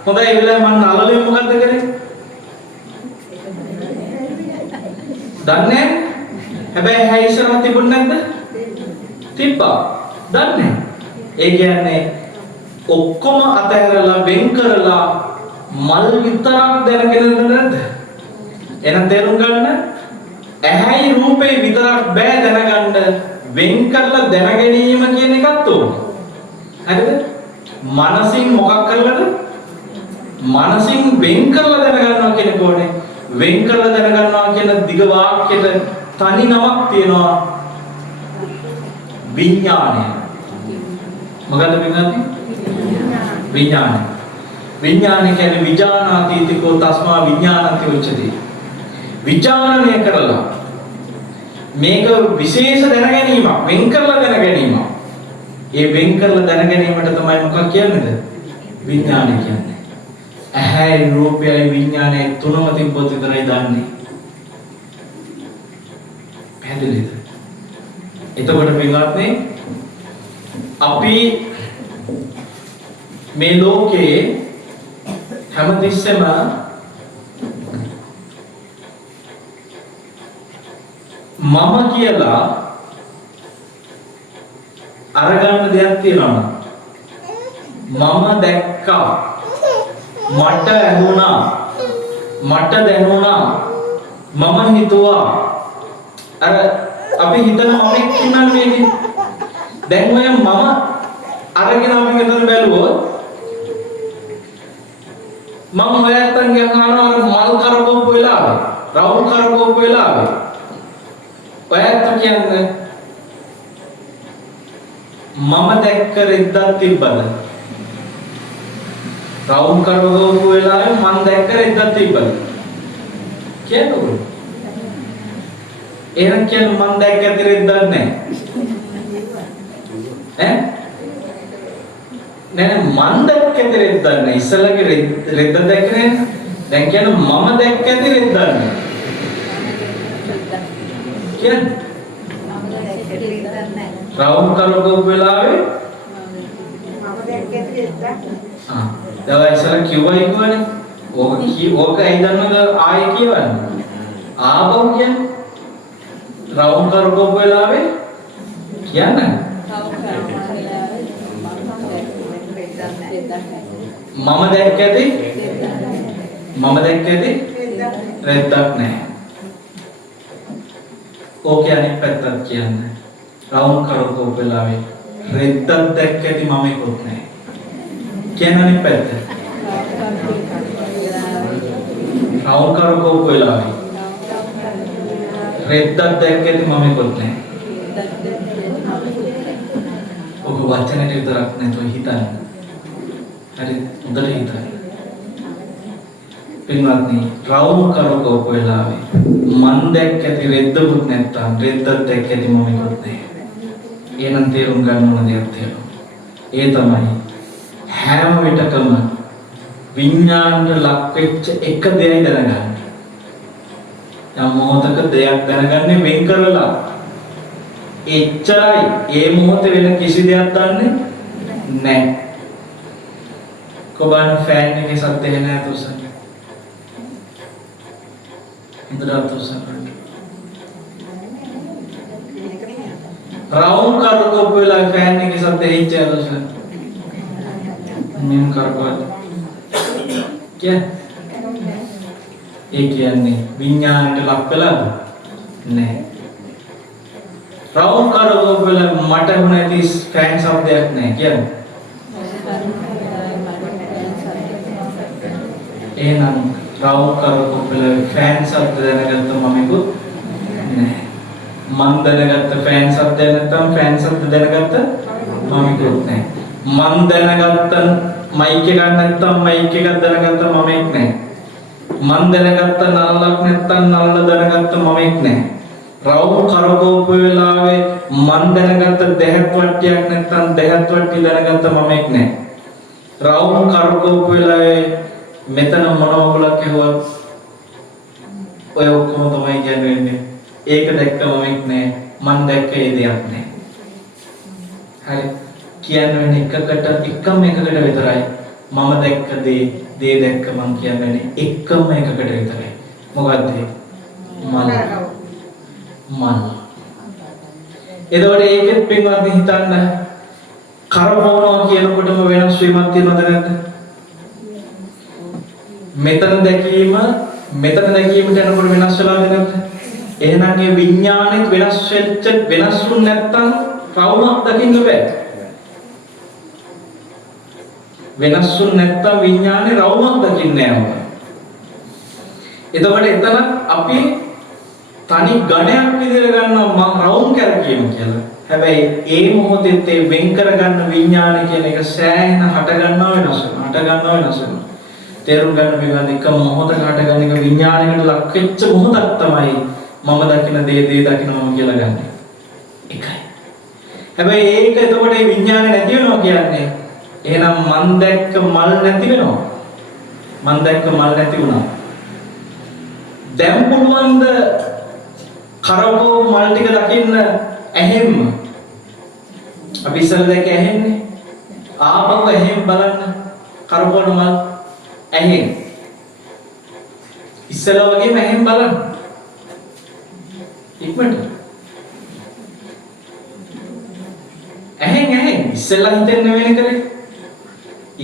හොඳයි ඒ වෙලාවේ මම නලලේ මොකද්ද කරේ දන්නේ හැබැයි හැයිසරක් තිබුණ නැද්ද තිබ්බා දන්නේ ඒ කියන්නේ ඔක්කොම අතහැරලා වෙන් කරලා මල් විතරක් දැනගෙනද නැද්ද එහෙනම් තේරුම් ගන්න ඇහැයි රූපේ විතරක් බෑ දැනගන්න වෙන් කරලා දැනගැනීම කියන එකත් ඕනේ හරිද මනසින් මොකක් කරලාද මනසින් වෙන් කරලා දැනගන්නවා කියන කෝනේ වෙන් කරලා දැනගන්නවා කියන දිග වාක්‍යෙට තනි නමක් තියෙනවා විඥානය මොකද්ද විඥානය විඥානය විඥානය කියන්නේ විඥානාතීතිකෝ තස්මා විඥානති උච්චති විඥානනය කරලා මේක විශේෂ දැනගැනීමක් වෙන් කරලා දැනගැනීමක් ඒ වෙන් කරලා දැනගැනීමට තමයි මොකක් කියන්නේ විඥානය කියන්නේ ඇහැයි රූපයයි විඥානයයි තුනම තිබ්බොත් විතරයි දන්නේ පැහැදිලිද එතකොට පින්වත්නි අපි මේ ලෝකේ හැමතිස්සෙම මම කියලා අරගන්න දෙයක් තියෙනවා මම දැක්කා. මට ඇහුණා. මට දැනුණා. මම හිතුවා. අර අපි හිතන මම ඉන්නන්නේ මේකේ. දැන් ඔය මම අරගෙන අපි මෙතන බැලුවොත් මම ඔයත්තන්ගේ අහනවා මල් කරකවපු වෙලාවේ, රවුම් කරකවපු වෙලාවේ ඔයත්ත කියන්නේ මම දැක්ක රෙද්දක් තිබ්බද? රවුම් කරකවපු වෙලාවේ මම දැක්ක රෙද්දක් තිබ්බද? කියන්නකෝ. එහෙනම් කියන්නේ මම දැක්ක රෙද්දක් නැහැ. ඈ? නෑ මම දැක්ක රෙද්දක් නැහැ. ඉස්සලගේ රෙද්ද දැක්කේ නෑ. දැන් කියන්නේ මම දැක්ක රෙද්දක් නැහැ. කියන්නේ රවුම් කරකවපු වෙලාවේ මම දැක්කේ රෙද්දක්. දැන් ඉස්සර කිව්වා ඉක්වනේ. ඕක ඇයිදන්නද ආයේ කියවන්නේ? ආපහු කියන්නේ රවුම් කරකවපු වෙලාවේ කියන්නේ මම දැක්කේ රෙද්දක් නැහැ. ඕකේ අනිත් පැත්තත් කියන්නේ රවුම් කරකවපු වෙලාවේ රෙද්දක් දැක්කේ මම ඒකත් නැහැ. කියන අනිත් පැත්ත රවුම් කරකවපු වෙලාවේ රෙද්දක් දැක්කේ මම ඒකත් නැහැ. ඔබ වචනට විතරක් නැතුව හිතන්න. හරි හොඳට හිතන්න. පින්වත්නි රවුම් කරකවපු වෙලාවේ මන් දැක්ක ඇති රෙද්දකුත් නැත්තම් රෙද්දක් දැක්ක ඇති මම ඒකත් නැහැ. එහෙනම් තේරුම් ගන්න ඕන දෙයක් තියෙනවා. ඒ තමයි හැම විටකම විඥාණයට ලක් වෙච්ච එක දෙයයි දැනගන්න. යම් මොහොතක දෙයක් දැනගන්නේ වෙන් කරලා. එච්චරයි. ඒ මොහොතේ වෙන කිසි දෙයක් දන්නේ නැහැ. කොබන් ෆෑන් එකේ සද්ද එන්නේ නැහැ තුසන්. ඉදලා තුසන්. රවුම් කරකවපු වෙලාවේ ෆෑන් එකේ සද්ද එච්චර තුසන්. මෙන් කරපුවා. ඒ කියන්නේ විඥාණයට ලක් වෙලාද? නැහැ. රවුම් කරකවපු වෙලාවේ මට වුණ ඇති ෆෑන් શબ્දයක් නැහැ කියන්නේ. එහෙනම් රවුම් කරකවපු වෙලාවේ ෆෑන් શબ્ද දැනගත්ත මමෙකුත් නැහැ. මන් දැනගත්ත ෆෑන් શબ્ද නැත්නම් ෆෑන් શબ્ද දැනගත්ත මමෙකුත් නැහැ. මන් දැනගත්ත මයික් එකක් නැත්තම් මයික් එකක් දැනගත්ත මමෙක් නැහැ. මන් දැනගත්ත නළලක් නැත්තම් නළල දැනගත්ත මමෙක් නැහැ. රවුම් කරකවපු වෙලාවේ මන් දැනගත්ත දෙහත් වට්ටියක් නැත්තම් දෙහත් වට්ටි දැනගත්ත මමෙක් නැහැ. රවුම් කරකවපු වෙලාවේ මෙතන මොනවලක් ඇහුවත් ඔය ඔක්කොම තමයි කියන්නේ. ඒක දැක්ක මමෙක් නැහැ. මන් දැක්ක ඒ දෙයක් නැහැ. හරි. කියන්නේ එකකට එකම එකකට විතරයි මම දැක්ක දේ දැක්ක මං කියන්නේ එකම එකකට විතරයි. මොකද්ද? මල්. එතකොට ඒකෙත් පින්වත් හිතන්න කරවනවා කියනකොටම වෙනස් වීමක් තියෙනවද නැද්ද? මෙතන දැකීමට යනකොට වෙනස් වෙලාද නැද්ද? එහෙනම් මේ විඥානෙත් වෙනස් වුන් නැත්තම් රවුමක් දකින්න බෑ. වෙනස් වුන් නැත්තම් විඥානේ රවුමක් දකින්නේ නැහැ. එතකොට එතන අපි තනි ගණයක් විදිහට ගන්නවා මම රවුම් කරකීම කියලා. හැබැයි ඒ මොහොතේ ඒ වෙන් කරගන්න විඥාන කියන එක සෑහෙන හට ගන්නවා වෙනස් වෙනවා. තේරුම් ගන්න පිළිබඳ එක මොහොතක හටගන්න එක විඥානයකට ලක් වෙච්ච මොහොතක් තමයි මම දකින දේ දකිනවා කියලා ගන්න. එකයි. හැබැයි ඒක එතකොට ඒ විඥානේ නැති වෙනවා කියන්නේ එහෙනම් මන් දැක්ක මල් නැති වෙනවා. මන් දැක්ක මල් නැති වුණා. දැන් පුළුවන්ද කරවෝ මල් ටික දකින්න ඇහෙන්න? අපි ඉස්සර දැක්ක ඇහෙන්නේ. ආපහු ඇහෙන් බලන්න කරවන මල් ඇහෙන්. ඉස්සලා වගේම ඇහෙන් බලන්න. ඉක්මනට. ඇහෙන් ඉස්සලා හිතෙන්න වෙන කරේ.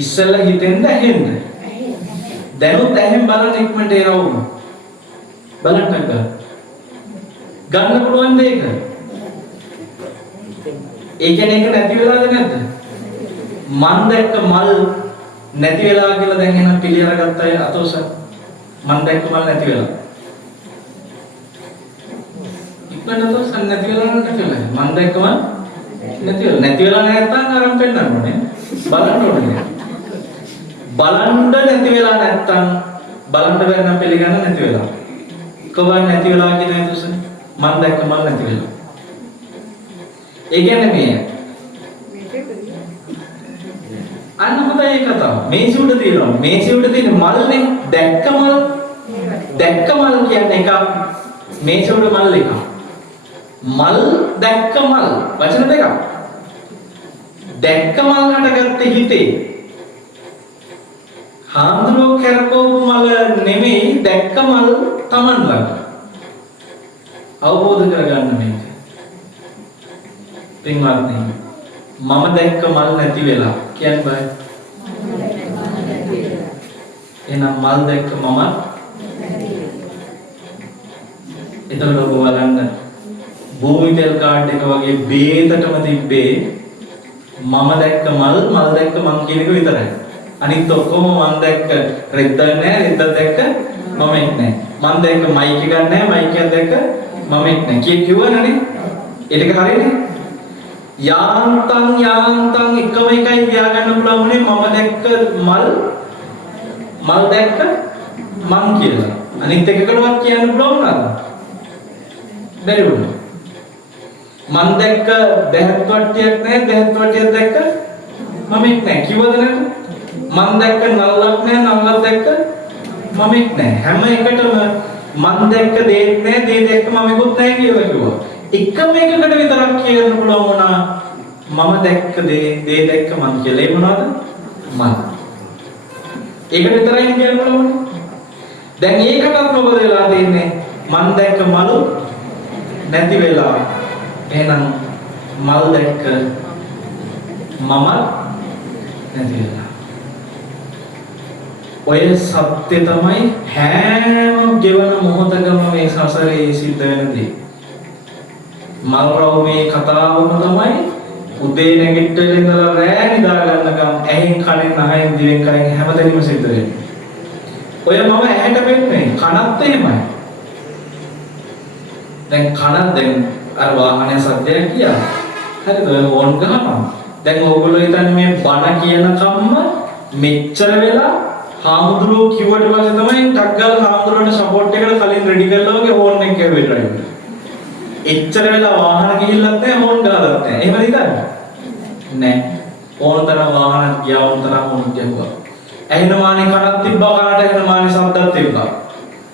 ඉස්සෙල්ලා හිතෙන්ද ඇහෙන්ද? දැනුත් ඇහෙන් බලන්න ඉක්මනට ඒ රවුම. බලන්න ගන්න පුළුවන්ද ඒක? ඒ කියන්නේ ඒක නැති වෙලාද නැද්ද? මන් දැක්ක මල් නැති වෙලා කියලා දැන් එහෙනම් පිළි අරගත්ත අය අතෝස මන් දැක්ක මල් නැති වෙලා. ඉක්මනට අතෝස නැති වෙලා නැති වෙලා. මන් දැක්ක මල් නැති වෙලා. නැති වෙලා නැත්තම් අරන් පෙන්නන්න ඕනේ. බලන්න ඕනේ. බලන්න නැති වෙලා නැත්තම් බලන්න බැරි නම් පිළිගන්න නැති වෙලා. කොහොමද නැති වෙලා කියන අතෝස මන් දැක්ක මල් නැති වෙලා. ඒ කියන්නේ මේ අන්න හොඳයි ඒ කතාව. මේසෙ උඩ තියෙනවා. මේසෙ උඩ තියෙන මල්නේ දැක්ක මල්. දැක්ක මල් කියන්නේ එක මේසෙ උඩ මල් එක. මල් දැක්ක මල් වචන දෙකක්. දැක්ක මල් හටගත්තේ හිතේ. හාමුදුරුවෝ කරකවපු මල නෙමෙයි දැක්ක මල් Taman ළඟ. අවබෝධ කරගන්න මේක. පින්වත්නි මම දැක්ක මල් නැති වෙලා කියන්න බෑ. එහෙනම් මල් දැක්ක මම එතකොට ඔබ බලන්න භූමි තෙල් කාඩ් එක වගේ බේතටම තිබ්බේ මම දැක්ක මල් දැක්ක මං කියන එක විතරයි. අනිත් ඔක්කොම මං දැක්ක රෙද්දක් නැහැ රෙද්දක් දැක්ක මමෙක් නැහැ. මං දැක්ක මයික් එකක් නැහැ මයික් එකක් දැක්ක මමෙක් නැහැ. කිව්වනේ. ඒක හරියනේ. යාන්තම් එකම එකයි තියා ගන්න පුළුවන් උනේ මම දැක්ක මල් දැක්ක මං කියලා. අනිත් එකකටවත් කියන්න පුළුවන් නේද? බැරි වුණා. මං දැක්ක බැහැත් වට්ටියක් නැහැ බැහැත් වට්ටියක් දැක්ක මමෙක් නැහැ කිව්වද නැද්ද? මං දැක්ක නල්ලක් නැහැ නල්ලක් දැක්ක මමෙක් නැහැ. හැම එකටම මං දැක්ක දේත් නැහැ දේ දැක්ක මමෙකුත් නැහැ කියලා කිව්වා. එකම එකකට විතරක් කියන්න පුළුවන් වුණා මම දැක්ක දේ දැක්ක මං කියලා. ඒ මොනවද? මල්. ඒකට විතරයි කියන්න පුළුවන්. දැන් ඒකටත් මොකද වෙලා තියෙන්නේ? මං දැක්ක මලු නැති වෙලා. එහෙනම් මල් දැක්ක මම නැති වෙලා. ඔය සත්‍ය තමයි හැම ගෙවන මොහොතකම මේ සසරේ සිද්ධ වෙන දේ. මල්රවුමේ කතාවම තමයි උදේ නැගිටලා ඉඳලා රෑ නිදා ගන්නකම් ඇහෙන් කනෙන් නහයෙන් දිවෙන් කයෙන් හැමදේම සිද්ධ වෙන්නේ. ඔය මම ඇහැට වෙන්නේ කනත් එහෙමයි. දැන් කන දැන් අර වාහනේ සද්දයක් කියා. හරිද? ඔය ඕන් ගහනවා. දැන් ඕගොල්ලෝ හිතන්නේ මේ බණ කියන කම්ම මෙච්චර වෙලා හාමුදුරුවෝ කිව්වට පස්සේ තමයි ටක් ගාලා හාමුදුරුවන්ට සපෝට් එකට කලින් රෙඩි කරලා වගේ ඕන් එක ගෙවෙලා ඉන්නේ. එච්චර වෙලා වාහන ගිහිල්ලත් නැහැ හෝන් ගහලත් නැහැ. එහෙමද හිතන්නේ? නැහැ. ඕන තරම් වාහන ගියා ඕන තරම් හෝන් ගැහුවා. ඇහෙන මානේ කනක් තිබ්බා කනට ඇහෙන මානේ ශබ්දයක් තිබ්බා.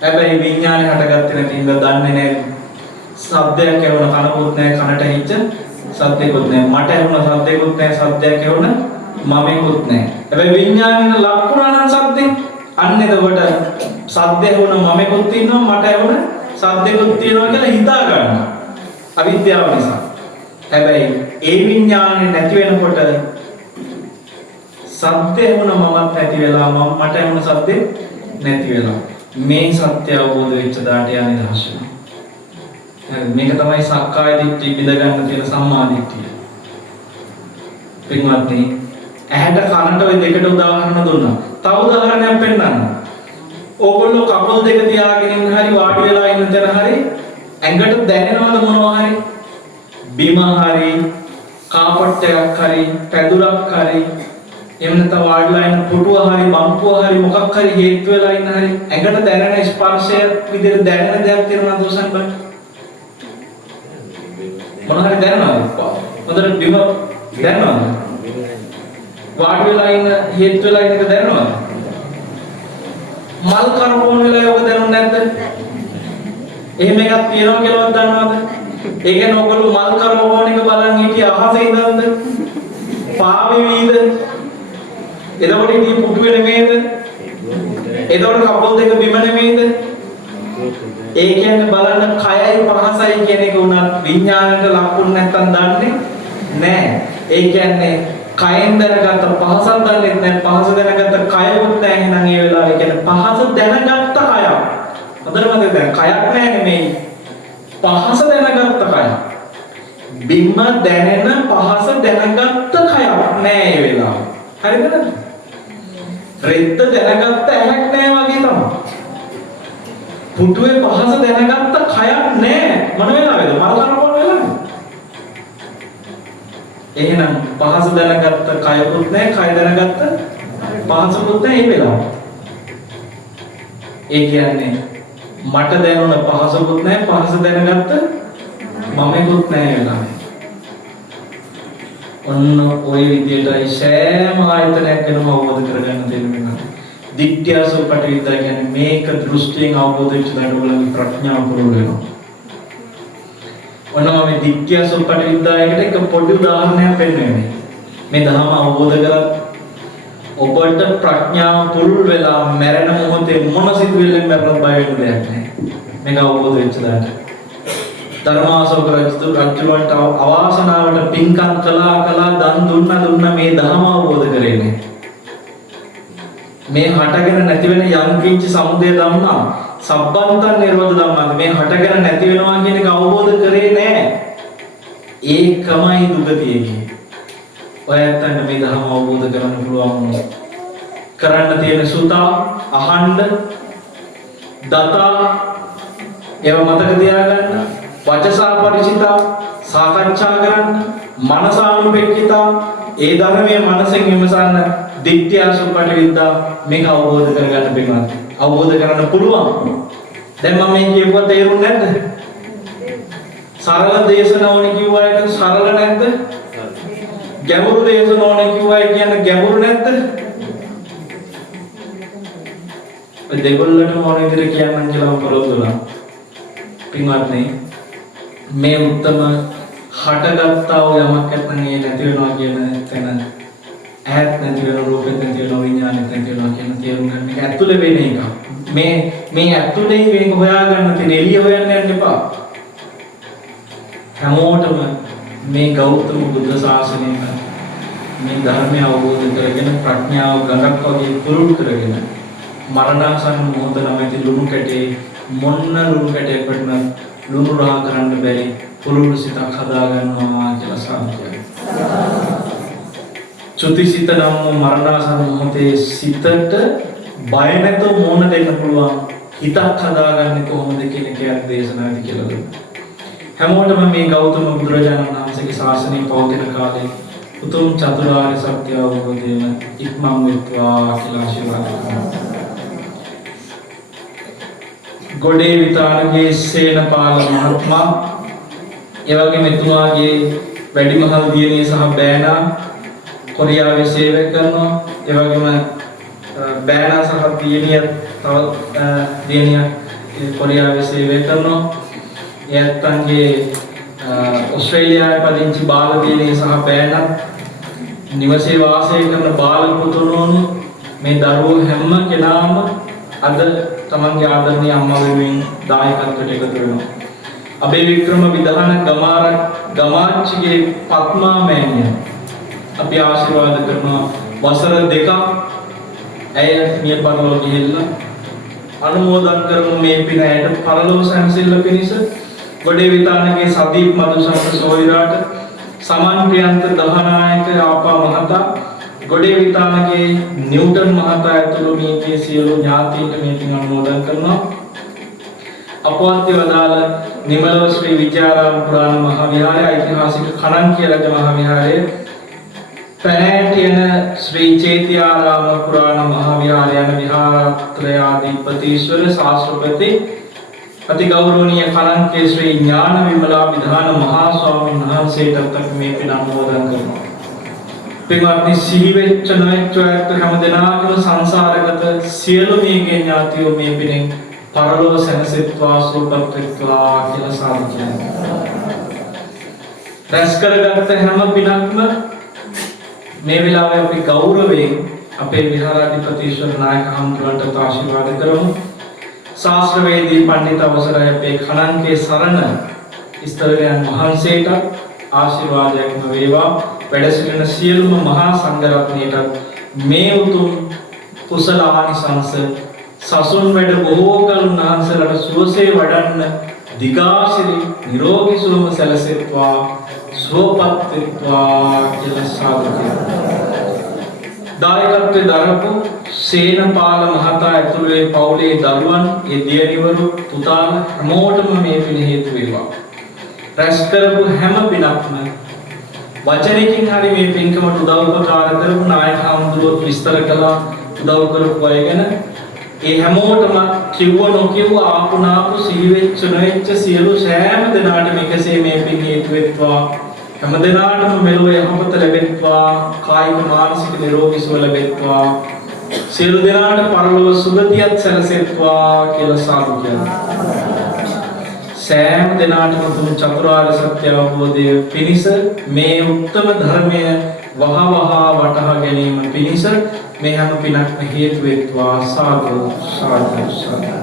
හැබැයි විඥානේ හටගත්තේ නැති ඉඳ දන්නේ නැහැ. ශබ්දයක් ඇහුණ කනකුත් නැහැ කනට ඇහිච්ච ශබ්දයක්වත් නැහැ. මට ඇහුණ ශබ්දයක්වත් නැහැ ශබ්දයක් ඇහුණ මමෙකුත් නැහැ. හැබැයි විඥානේ ලක්ුණා නම් ශබ්දේ අන්න එතකොට ශබ්දය ඇහුණ මමෙකුත් ඉන්නවා මට ඇහුණ ශබ්දයකුත් තියෙනවා කියලා හිතා ගන්නවා. අවිද්‍යාව නිසා. හැබැයි ඒ විඥානේ නැති වෙනකොට සත්‍ය වුණ මමත් නැති වෙලා මට වුණ සත්‍ය නැති වෙලා මේ සත්‍ය අවබෝධ වෙච්ච දාට යන්නේ නිදහස් වෙනවා. මේක තමයි සක්කාය දිට්ඨිය බිඳ ගන්න තියෙන සම්මා දිට්ඨිය. පින්වත්නි ඇහැට කනට ওই දෙකට උදාහරණ දුන්නා. තව උදාහරණයක් පෙන්නන්න. ඕගොල්ලෝ කකුල් දෙක තියාගෙන ඉන්න හරි වාඩි වෙලා ඉන්න තැන හරි ඇඟට දැනෙනවද මොනවා හරි? බිම හරි, කාපට් එකක් හරි, පැදුරක් හරි, එහෙම නැත්නම් වාඩිලා ඉන්න පුටුව හරි, බම්පුව හරි මොකක් හරි හේතු වෙලා ඉන්න හරි ඇඟට දැනෙන ස්පර්ශය විදිහට දැනෙන දෙයක් තියෙනවා දෝසන් බලන්න. මොන හරි දැනෙනවද? හොඳට බිම දැනෙනවද? වාඩි වෙලා ඉන්න හේතු වෙලා ඉන්න එක දැනෙනවද? මල් කරපෝන වෙලා යෝග දැනුන්නේ නැද්ද? එහෙම එකක් තියෙනවා කියලාවත් දන්නවද? ඒ කියන්නේ ඔයගොල්ලෝ මල් කරපෝන එක බලන් හිටිය අහසේ ඉඳන්ද? පාවෙවිද? එතකොට ඉතින් පුටුවේ නෙමෙයිද? එතකොට කකුල් දෙක බිම නෙමෙයිද? ඒ කියන්නේ බලන්න කයයි පහසයි කියන එක උනත් විඥාණයට ලකුණු නැත්තම් දන්නේ නැහැ. ඒ කියන්නේ කයෙන් දැනගත්ත පහසක් දන්නේ නැහැ. පහස දැනගත්ත කයකුත් නැහැ. එහෙනම් ඒ වෙලාවේ කියන්නේ පහස දැනගත්ත කය. හොඳට මතක ගන්න. කයක් නැහැ නෙමෙයි. පහස දැනගත්ත කය. බිම්ම දැනෙන පහස දැනගත්ත කයක් නෑ ඒ වෙලාවේ. හරිද නේද? රෙද්ද දැනගත්ත ඇහක් නෑ වගේ තමයි. පුටුවේ පහස දැනගත්ත කයක් නෑ. මොන වෙලාවේද? මල් කරපුවා වෙලාවේ. එහෙනම් පහස දැනගත්ත කයකුත් නෑ, කය දැනගත්ත පහසකුත් නෑ ඒ වෙලාවේ. ඒ කියන්නේ මට දැනුණ පහසකුත් නෑ, පහස දැනගත්ත මමෙකුත් නෑ ඒ වෙලාවේ. ඔන්න ඔය විදියටයි සෑම ආයතනයක් ගැනම අවබෝධ කරගන්න තියෙන වෙනවා. දිට්ඨියසෝපට විතර කියන්නේ මේක දෘෂ්ටියෙන් අවබෝධ වෙච්ච දාට ඔයගොල්ලන්ගේ ප්‍රඥාව පුරුදු වෙනවා. ඔන්න මම දිට්ඨියසෝපට විතරයකට එක පොඩි උදාහරණයක් පෙන්නන්නේ. මේ ධර්ම අවබෝධ කරලා ඔබට ප්‍රඥාව පුරුදු වෙලා මැරෙන මොහොතේ මොන සිතුවිල්ලෙන් මැරෙන්නත් බය වෙන්න දෙයක් නැහැ. මේක අවබෝධ වෙච්ච දාට ධර්මාශෝක රජුන්ට අවාසනාවට පින්කම් කළා දන් දුන්න මේ ධර්ම අවබෝධ කරේ නැහැ. මේ හටගෙන නැති වෙන යම් කිංච සමුදය ධම්මා සබ්බන්තං නිරෝධ ධම්මා මේ හටගෙන නැති වෙනවා කියන එක අවබෝධ කරේ නැහැ. ඒකමයි දුගතිය කියන්නේ. ඔයයන්ට මේ ධර්ම අවබෝධ කරගන්න පුළුවන් කරන්න තියෙන සුතා අහන්න දතා ඒව මතක තියාගන්න වචසා පරිචිතා සාකච්ඡා කරන්න මනසානුපෙක්කිතා ඒ ධර්මයේ මනසෙන් විමසන්න දිට්ඨියසුප්පටි විද්දා මේක අවබෝධ කරගන්න බැහැ. අවබෝධ කරගන්න පුළුවන්. දැන් මම මේ කියුවා තේරුම් නැද්ද? සරල දේශන ඕනේ කිව්වා එක සරල නැද්ද? ගැඹුරු දේශන ඕනේ කිව්වා කියන්නේ ගැඹුරු නැද්ද? ඔය දෙගොල්ලටම ඕනේ විදිහට කියන්නම් කියලා පොරොත්තුලා. පින්වත්නි මේ උත්තම හටගත්තා වූ යමක් නැත්නම් ඒ නැති වෙනවා කියන තැන ඈත් නැති වෙන රූපෙත් නැති වෙන විඥානෙත් නැති වෙනවා කියන තේරුම් ගන්න එක ඇතුළේ වෙන එක. මේ ඇතුළේ මේක හොයාගන්න තියෙන එළිය හොයන්න යන්න එපා. හැමෝටම මේ ගෞතම බුද්ධ ශාසනයම මේ ධර්මය අවබෝධ කරගෙන ප්‍රඥාව ගඟක් වගේ පුරුදු කරගෙන මරණාසන්න මොහොත ළමයිති ලුණු කැටේ මොන්න ලුණු කැටයකට නම් ලුණු රහ කරන්න බැරි පුරුදු සිතක් හදා ගන්නවා කියලා සාධකයි. චුතිසිත නම් මරණාසන්න මොහොතේ සිතට බය නැතුව මොන දෙන්න පුළුවන් හිතක් හදාගන්නේ කොහොමද කියන එකක් දේශනාවේදී කියලා දුන්නා. හැමෝටම මේ ගෞතම බුදුරජාණන් වහන්සේගේ ශාසනය පවතින කාලේ උතුම් චතුරාර්ය සත්‍ය අවබෝධයෙන් ඉක්මන් වෙත්වා කියලා ආශිර්වාද කරනවා. ගොඩේ විතානගේ සේනපාල මහත්මයා ඒ වගේම එතුමාගේ වැඩිමහල් දියණිය සහ බෑනා කොරියාවේ සේවය කරනවා. ඒ වගේම බෑනා සහ දියණිය තව දියණියක් කොරියාවේ සේවය කරනවා. එයත්න්ගේ ඕස්ට්‍රේලියාවේ පදිංචි බාල දියණිය සහ බෑනා නිවසේ වාසය කරන බාල පුතුණෝනු මේ දරුවෝ හැම කෙනාම අද තමන්ගේ ආදරණීය අම්මා වෙනුවෙන් දායකත්වයට එකතු වෙනවා. අබේ වික්‍රම විධාන ගමාච්චිගේ පත්මා මෑණිය අපි ආශිර්වාද කරනවා වසර 2ක් ඇය මිය පරලොව ගිහිල්ලා අනුමෝදන් කරමු මේ පින ඇයට පරලොව සැනසෙල්ල පිණිස. ගොඩේ විතානගේ සදීප් මදුසංක සෝහිරාට සමන් ප්‍රියන්ත දහනායක ආපා මහතා ගොඩේ විතානගේ නිව්ටන් මහතා ඇතුළු මේ සියලු ඥාතීන්ට මේ පින් අනුමෝදන් කරනවා. අපවත්්‍ය වදාළ නිමලව ශ්‍රී විජයාරාම පුරාණ මහා විහාරයේ ඓතිහාසික කණන්කිය රජ මහා විහාරයේ පැනෑටියන ශ්‍රී චේතියාරාම පුරාණ මහා විහාරය යන විහාරත්‍රයාධිපතීශ්වර ශාස්ත්‍රපති අති ගෞරවනීය කණන්කිය ශ්‍රී ඥාන විමලා විධාන මහා ස්වාමීන් වහන්සේට අපි මේ පින් අනුමෝදන් කරනවා. පින්වත්නි සිහි වෙච්ච නොවෙච්ච ඇත්ත හැම දෙනාගේම සංසාරගත සියලු මේගේ ඥාතියෝ මේ පිනෙන් පරලොව සැනසෙත්වා සුවපත් වෙත්වා කියලා සාදු කියනවා. රැස් කරගත්ත හැම පිනක්ම මේ වෙලාවේ අපි ගෞරවයෙන් අපේ විහාරාධිපතීශ්වර නායක හමුදුරන්ට ආශිර්වාද කරමු. ශාස්ත්‍රවේදී පඬිත අවසරයි අපේ කණන්කේ සරණ ඉස්තරයන් වහන්සේට ආශිර්වාදයක්ම වේවා. වැඩ සිටින සියලුම මහා සංඝරත්නයට මේ උතුම් කුසල ආනිසංස සසුන් වැඩ බොහෝ කල උන්වහන්සේලාට සුවසේ වඩන්න දිගාසිරි නිරෝගී සුවම සැලසෙත්වා සුවපත් වෙත්වා කියලා සාදු කියනවා. දායකත්වයේ දරපු සේනපාල මහතා ඇතුළු ඒ පවුලේ දරුවන්, ඒ දියණිවරු, පුතාලා හැමෝටම මේ පින හේතු වේවා. රැස් කරපු හැම පිනක්ම වචනකින් හරි මේ පින්කමට උදව් උපකාර කරපු නායක හඳුරුවත් විස්තර කළා උදව් කරපු අය ගැන. ඒ හැමෝටම කිව්ව නොකිව්ව ආපු නාපු සිහි වෙච්ච නොවෙච්ච සියලු සෑම දෙනාටම එකසේ මේ පින් හේතු වෙත්වා. හැම දිනාටම මෙලොව යහපත ලැබෙත්වා, කායික මානසික නිරෝගී සුව ලැබෙත්වා, සියලු දෙනාට පරලොව සුගතියත් සැලසෙත්වා කියලා සාදු කියනවා. සෑම දිනාටම තුන් චතුරාර්ය සත්‍ය අවබෝධය පිණිස මේ උත්තම ධර්මය වහවහා වටහා ගැනීම පිණිස මේ හැම පිනක්ම හේතු වෙත්වා. සාදු සාදු සාදු.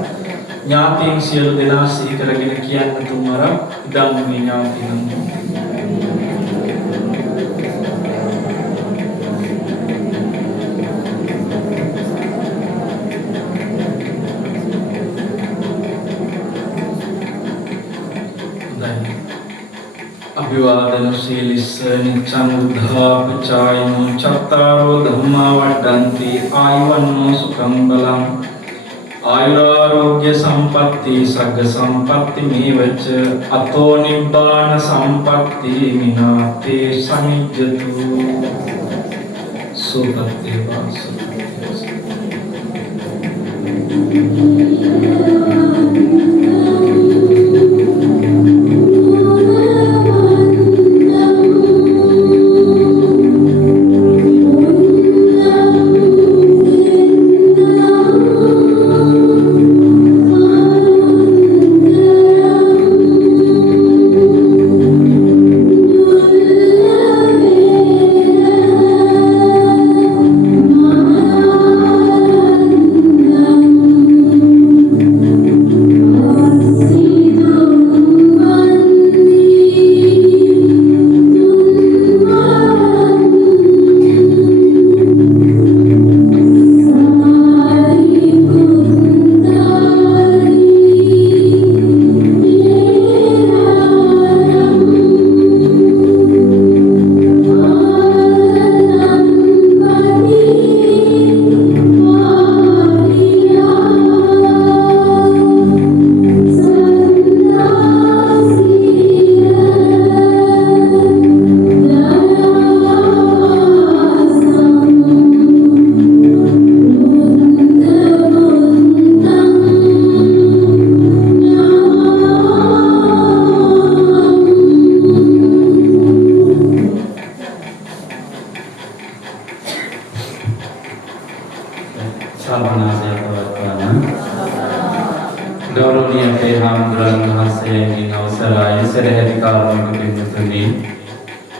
ඥාතීන් සියලු දෙනා සිහි කරගෙන කියන්න තුමර ඉදම් මේ ඥාතීන් अभिवादन शीलिस निच्ඡं बुद्धापचायनो चत्तारो धम्मा वड्डन्ति आयुवन्नो सुखं बलम् आयुरारोग्य संपत्ति सग्ग संपत्ति मेवच अतो निब्बाण संपत्ति मिनाते सनिज्जतु सुपत्ति वास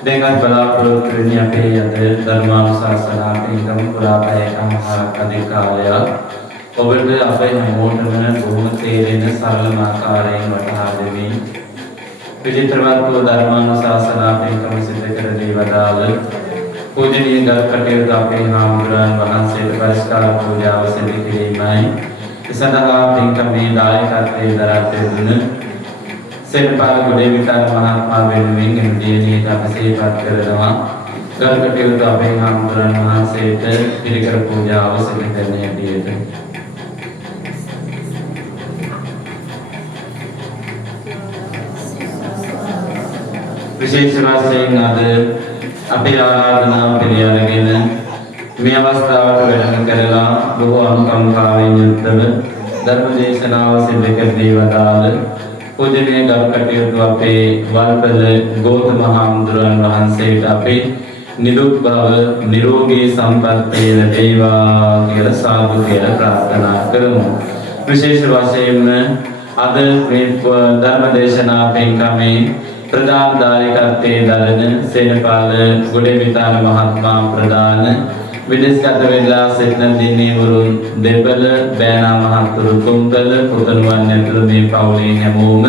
dengan balaapurut dunia pe yade dharmanushasana pinkam purapayakam adhikalaya ඔබට අපේ හැමෝටම බොහොම තේරෙන සරල ආකාරයෙන් වටහා දෙමින් විචිත්‍රවත් වූ ධර්මානුශාසනා පින්කම සිදු කර දී වදාළ පූජනීය ගල් කටයුතු අපේ හාමුදුරන් වහන්සේට පරිස්කාර පූජාව සිදු කිරීමයි. සදහා පින්කමේ දායකත්වයේ දරත් දුන සෙන්පාල ගොඩේවිතාන මහත්මයා වෙනුවෙන් එම දියණියට අප සිහිපත් කරනවා. ගල් කටයුතු අපේ හාමුදුරන් වහන්සේට පිරිකර පූජාව සිදු කරන හැටියට විශේෂ වශයෙන් අද අපේ ආරාධනාව පිළිඅරගෙන මේ අවස්ථාවට වැඩම කරලා බොහෝ අනුකම්පාවෙන් යුක්තව ධර්ම දේශනාව සිදු කර දී වදාළ පූජනීය ගල් කටයුතු අපේ වල්පල ගෞතම හාමුදුරන් වහන්සේට අපේ නිදුක් බව නිරෝගී සම්පන්නිය ලැබේවා කියලා සාදු කියලා ප්‍රාර්ථනා කරමු. විශේෂ වශයෙන්ම අද මේ ධර්ම දේශනා පින්කමේ ප්‍රධාන දායකත්වයේ දරන සේනපාල ගොඩේවිතාන මහත්මයා ප්‍රධාන විදේශගත වෙලා සිටින දිනේවරුන් දෙපළ බෑනා මහතුරු තුම්පල පුතණුවන් ඇතුළු මේ පවුලේ හැමෝම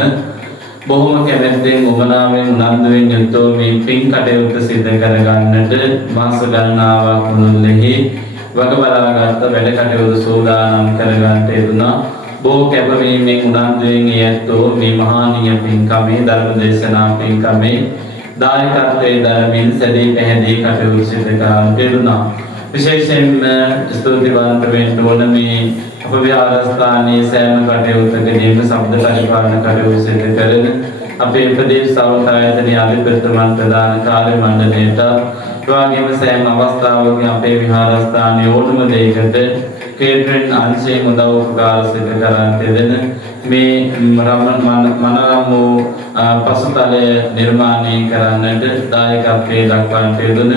බොහොම කැමැත්තෙන් උමනාවෙන් උනන්දුවෙන් යුතුව මේ පින් කටයුත්ත සිදු කරගන්නට මාස ගණනාවක් මුළුල්ලේ වග බලාගත් වැඩ කටයුතු සූදානම් කරගන්නට යෙදුණා. බොහෝ කැපවීමෙන් උනන්දුවෙන් ඇත්තෝ මේ මහානීය පින්කමේ ධර්ම දේශනා පින්කමේ දායකත්වයේ දරමින් සැදී පැහැදී කටයුතු සිදු කරන්නට යෙදුණා. විශේෂයෙන්ම ස්තුතිවන්ත වෙන්න ඕන මේ අප විහාරස්ථානයේ සෑම කටයුත්තකදීම ශබ්ද පරිපාලන කටයුතු සිදු කරන අපේ ප්‍රදේශ සෞඛ්‍ය ආයතනයේ අධිපතිතුමන් ප්‍රධාන කාර්ය මණ්ඩලයට එවාගෙම සෑම අවස්ථාවකදී අපේ විහාරස්ථානයේ ඕනම දෙයකට කේටරින් අංශයෙන් උදව් උපකාර සිදු කරන්නට දෙන මේ මනරම් වූ පසුතලය නිර්මාණය කරන්නට දායකත්වයේ දක්වන්නට යෙදුන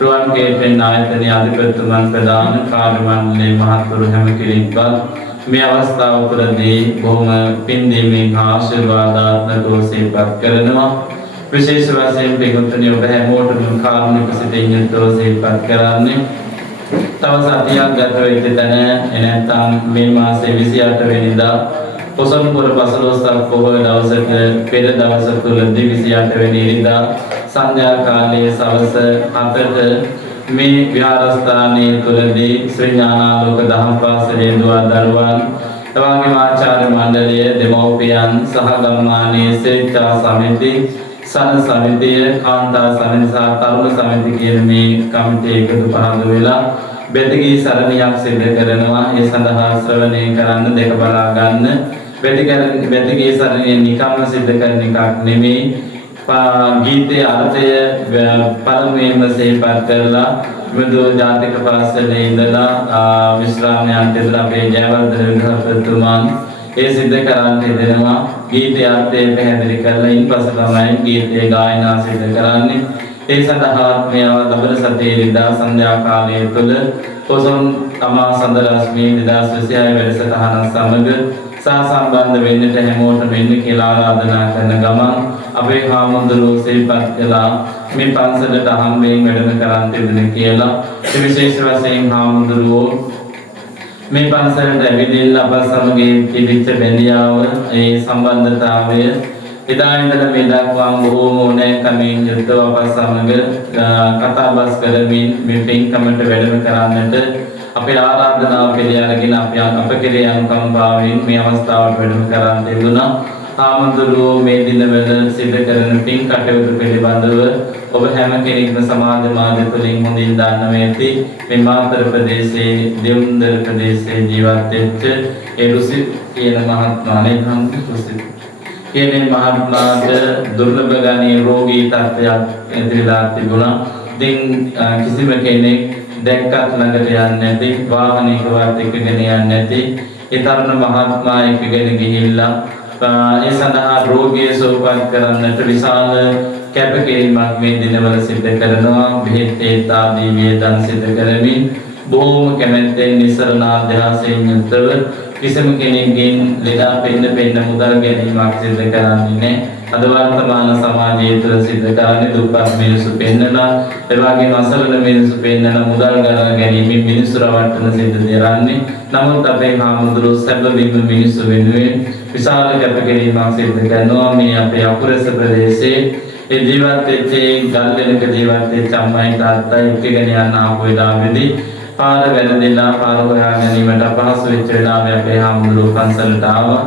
රුවන් කේටරින් ආයතනයේ අධිපතිතුමන් ප්‍රධාන කාර්ය මණ්ඩලයේ මහත්වරු හැම කෙනෙක්වත් මේ අවස්ථාව උපරදී බොහොම පින් දීමෙන් ආශිර්වාදාත්මකව සිහිපත් කරනවා. විශේෂ වශයෙන් පිටුතුනි ඔබ හැමෝටම කාරුණික සිතින් යුක්තව සිහිපත් කරන්නේ තව සතියක් ගත වෙච්ච තැන එනත්තම් මේ මාසේ 28 වෙනිදා පොසොන්පුර 15ක් පොහොය දවසට පෙර දවස තුලදී 28 වෙනි ඉරිදා සන්ධ්‍යා කාලයේ සවස 7ට මේ විහාරස්ථානයේ තුලදී ශ්‍රී ඥානාලෝක දහම් පාසලේ දුවා දරුවන් එවාගේම ආචාර්ය මණ්ඩලය දෙමව්පියන් සහ ගම්මානයේ ස්වේච්ඡා සමිති සන සමිතිය කාන්තා සමිති සහ තරුණ සමිති කියන මේ කමිටු එකතු පහළ වෙලා බෙදගී සරණියක් සිදු කරනවා. ඒ සඳහා ශ්‍රවණය කරන්න දෙක බලා ගන්න. බෙදගී සරණිය නිකම්ම සිදු කරන එකක් නෙමෙයි. ගීතයේ අර්ථය පළමුවෙන්ම සිහිපත් කරලා මෘදු ජාතික පාසලේ ඉඳලා විශ්‍රාමයන්ට ඉඳලා අපේ ජයවර්ධන විහාරපතිතුමන් ඒ සිද්ධ කරන්නට දෙනවා. ගීතයේ අර්ථය පැහැදිලි කරලා ඉන්පසු තමයි ගීතයේ ගායනා සිදු කරන්නේ. ඒ සඳහා මේ ලබන සතියේ ඉරිදා සන්ධ්‍යා කාලයේ තුල පොසොන් තමා සඳ රශ්මී 2026 වැඩසටහන සමග සහසම්බන්ධ වෙන්නට හැමෝටම වෙන්න කියලා ආරාධනා කරන ගමන් අපේ හාමුදුරුවෝ සිහිපත් කළා මේ පන්සලට අහම්බෙන් වැඩම කරන් තිබුණේ කියලා. ඒ විශේෂ වශයෙන් හාමුදුරුවෝ මේ පන්සලට ඇවිදින්න අප සමග තිබිච්ච බැඳියාව ඒ සම්බන්ධතාවය එදා ඉඳලා මේ දක්වාම බොහෝම ඕනෑකමින් යුක්තව අප සමග කතා බස් කරමින් මේ පින්කමට වැඩම කරන්නට අපේ ආරාධනාව පිළිඅරගෙන අප කෙරේ අනුකම්පාවෙන් මේ අවස්ථාවට වැඩම කරන්න තිබුණා. හාමුදුරුවෝ මේ දිනවල සිදු කරන පින් කටයුතු පිළිබඳව ඔබ හැම කෙනෙක්ම සමාජ මාධ්‍ය තුලින් හොඳින් දන්නවා ඇති. මේ මාතර ප්‍රදේශයේ දෙවුන්දර ප්‍රදේශයේ ජීවත් වෙච්ච ඒ රුසි කියන මහත්මයාණන් හම්බුනේ කියන්නේ මහත්මාට දුර්ලභ ගණයේ රෝගී තත්ත්වයක් ඇතිලා තිබුණා. ඉතින් කිසිම කෙනෙක් දැක්කත් ළඟට යන්නේ නැති, වාහනයකවත් එක්කගෙන යන්නේ නැති ඒ තරුණ මහත්මයා එක්කගෙන ගිහිල්ලා ඒ සඳහා රෝගිය සුවපත් කරන්නට විශාල කැපකිරීමක් මේ දිනවල සිදු කරනවා. බෙහෙත් ආදී වේදන් සිදු කරමින් බොහෝම කැමැත්තෙන් නිසරණ අධ්‍යාසයෙන් යුක්තව කිසිම කෙනෙක්ගෙන් ලෙඩා පෙන්න මුදල් ගැනීමක් සිදු කරන්නේ නැහැ. අද වර්තමාන සමාජයේ තුළ සිදු කරන්නේ දුප්පත් මිනිස්සු පෙන්නලා ඒ වගේම අසරණ මිනිස්සු පෙන්නලා මුදල් ගණන් ගැනීමෙන් මිනිස්සු රවට්ටන සිද්ධ දෙරන්නේ. නමුත් අපේ හාමුදුරුවෝ සැබවින්ම මිනිස්සු වෙනුවෙන් විශාල කැපකිරීමක් සිදු කරනවා. මේ අපේ අකුරස ප්‍රදේශයේ ඒ ජීවත් වෙච්ච ගල්ලෙනක ජීවත් වෙච්ච අම්මයි තාත්තයි එක්කගෙන යන ආපු වෙලාවේදී පාර වැරදිලා පාර හොයා ගැනීමට අපහසු වෙච්ච වෙලාවේ අපේ හාමුදුරුවෝ පන්සලට ආවා.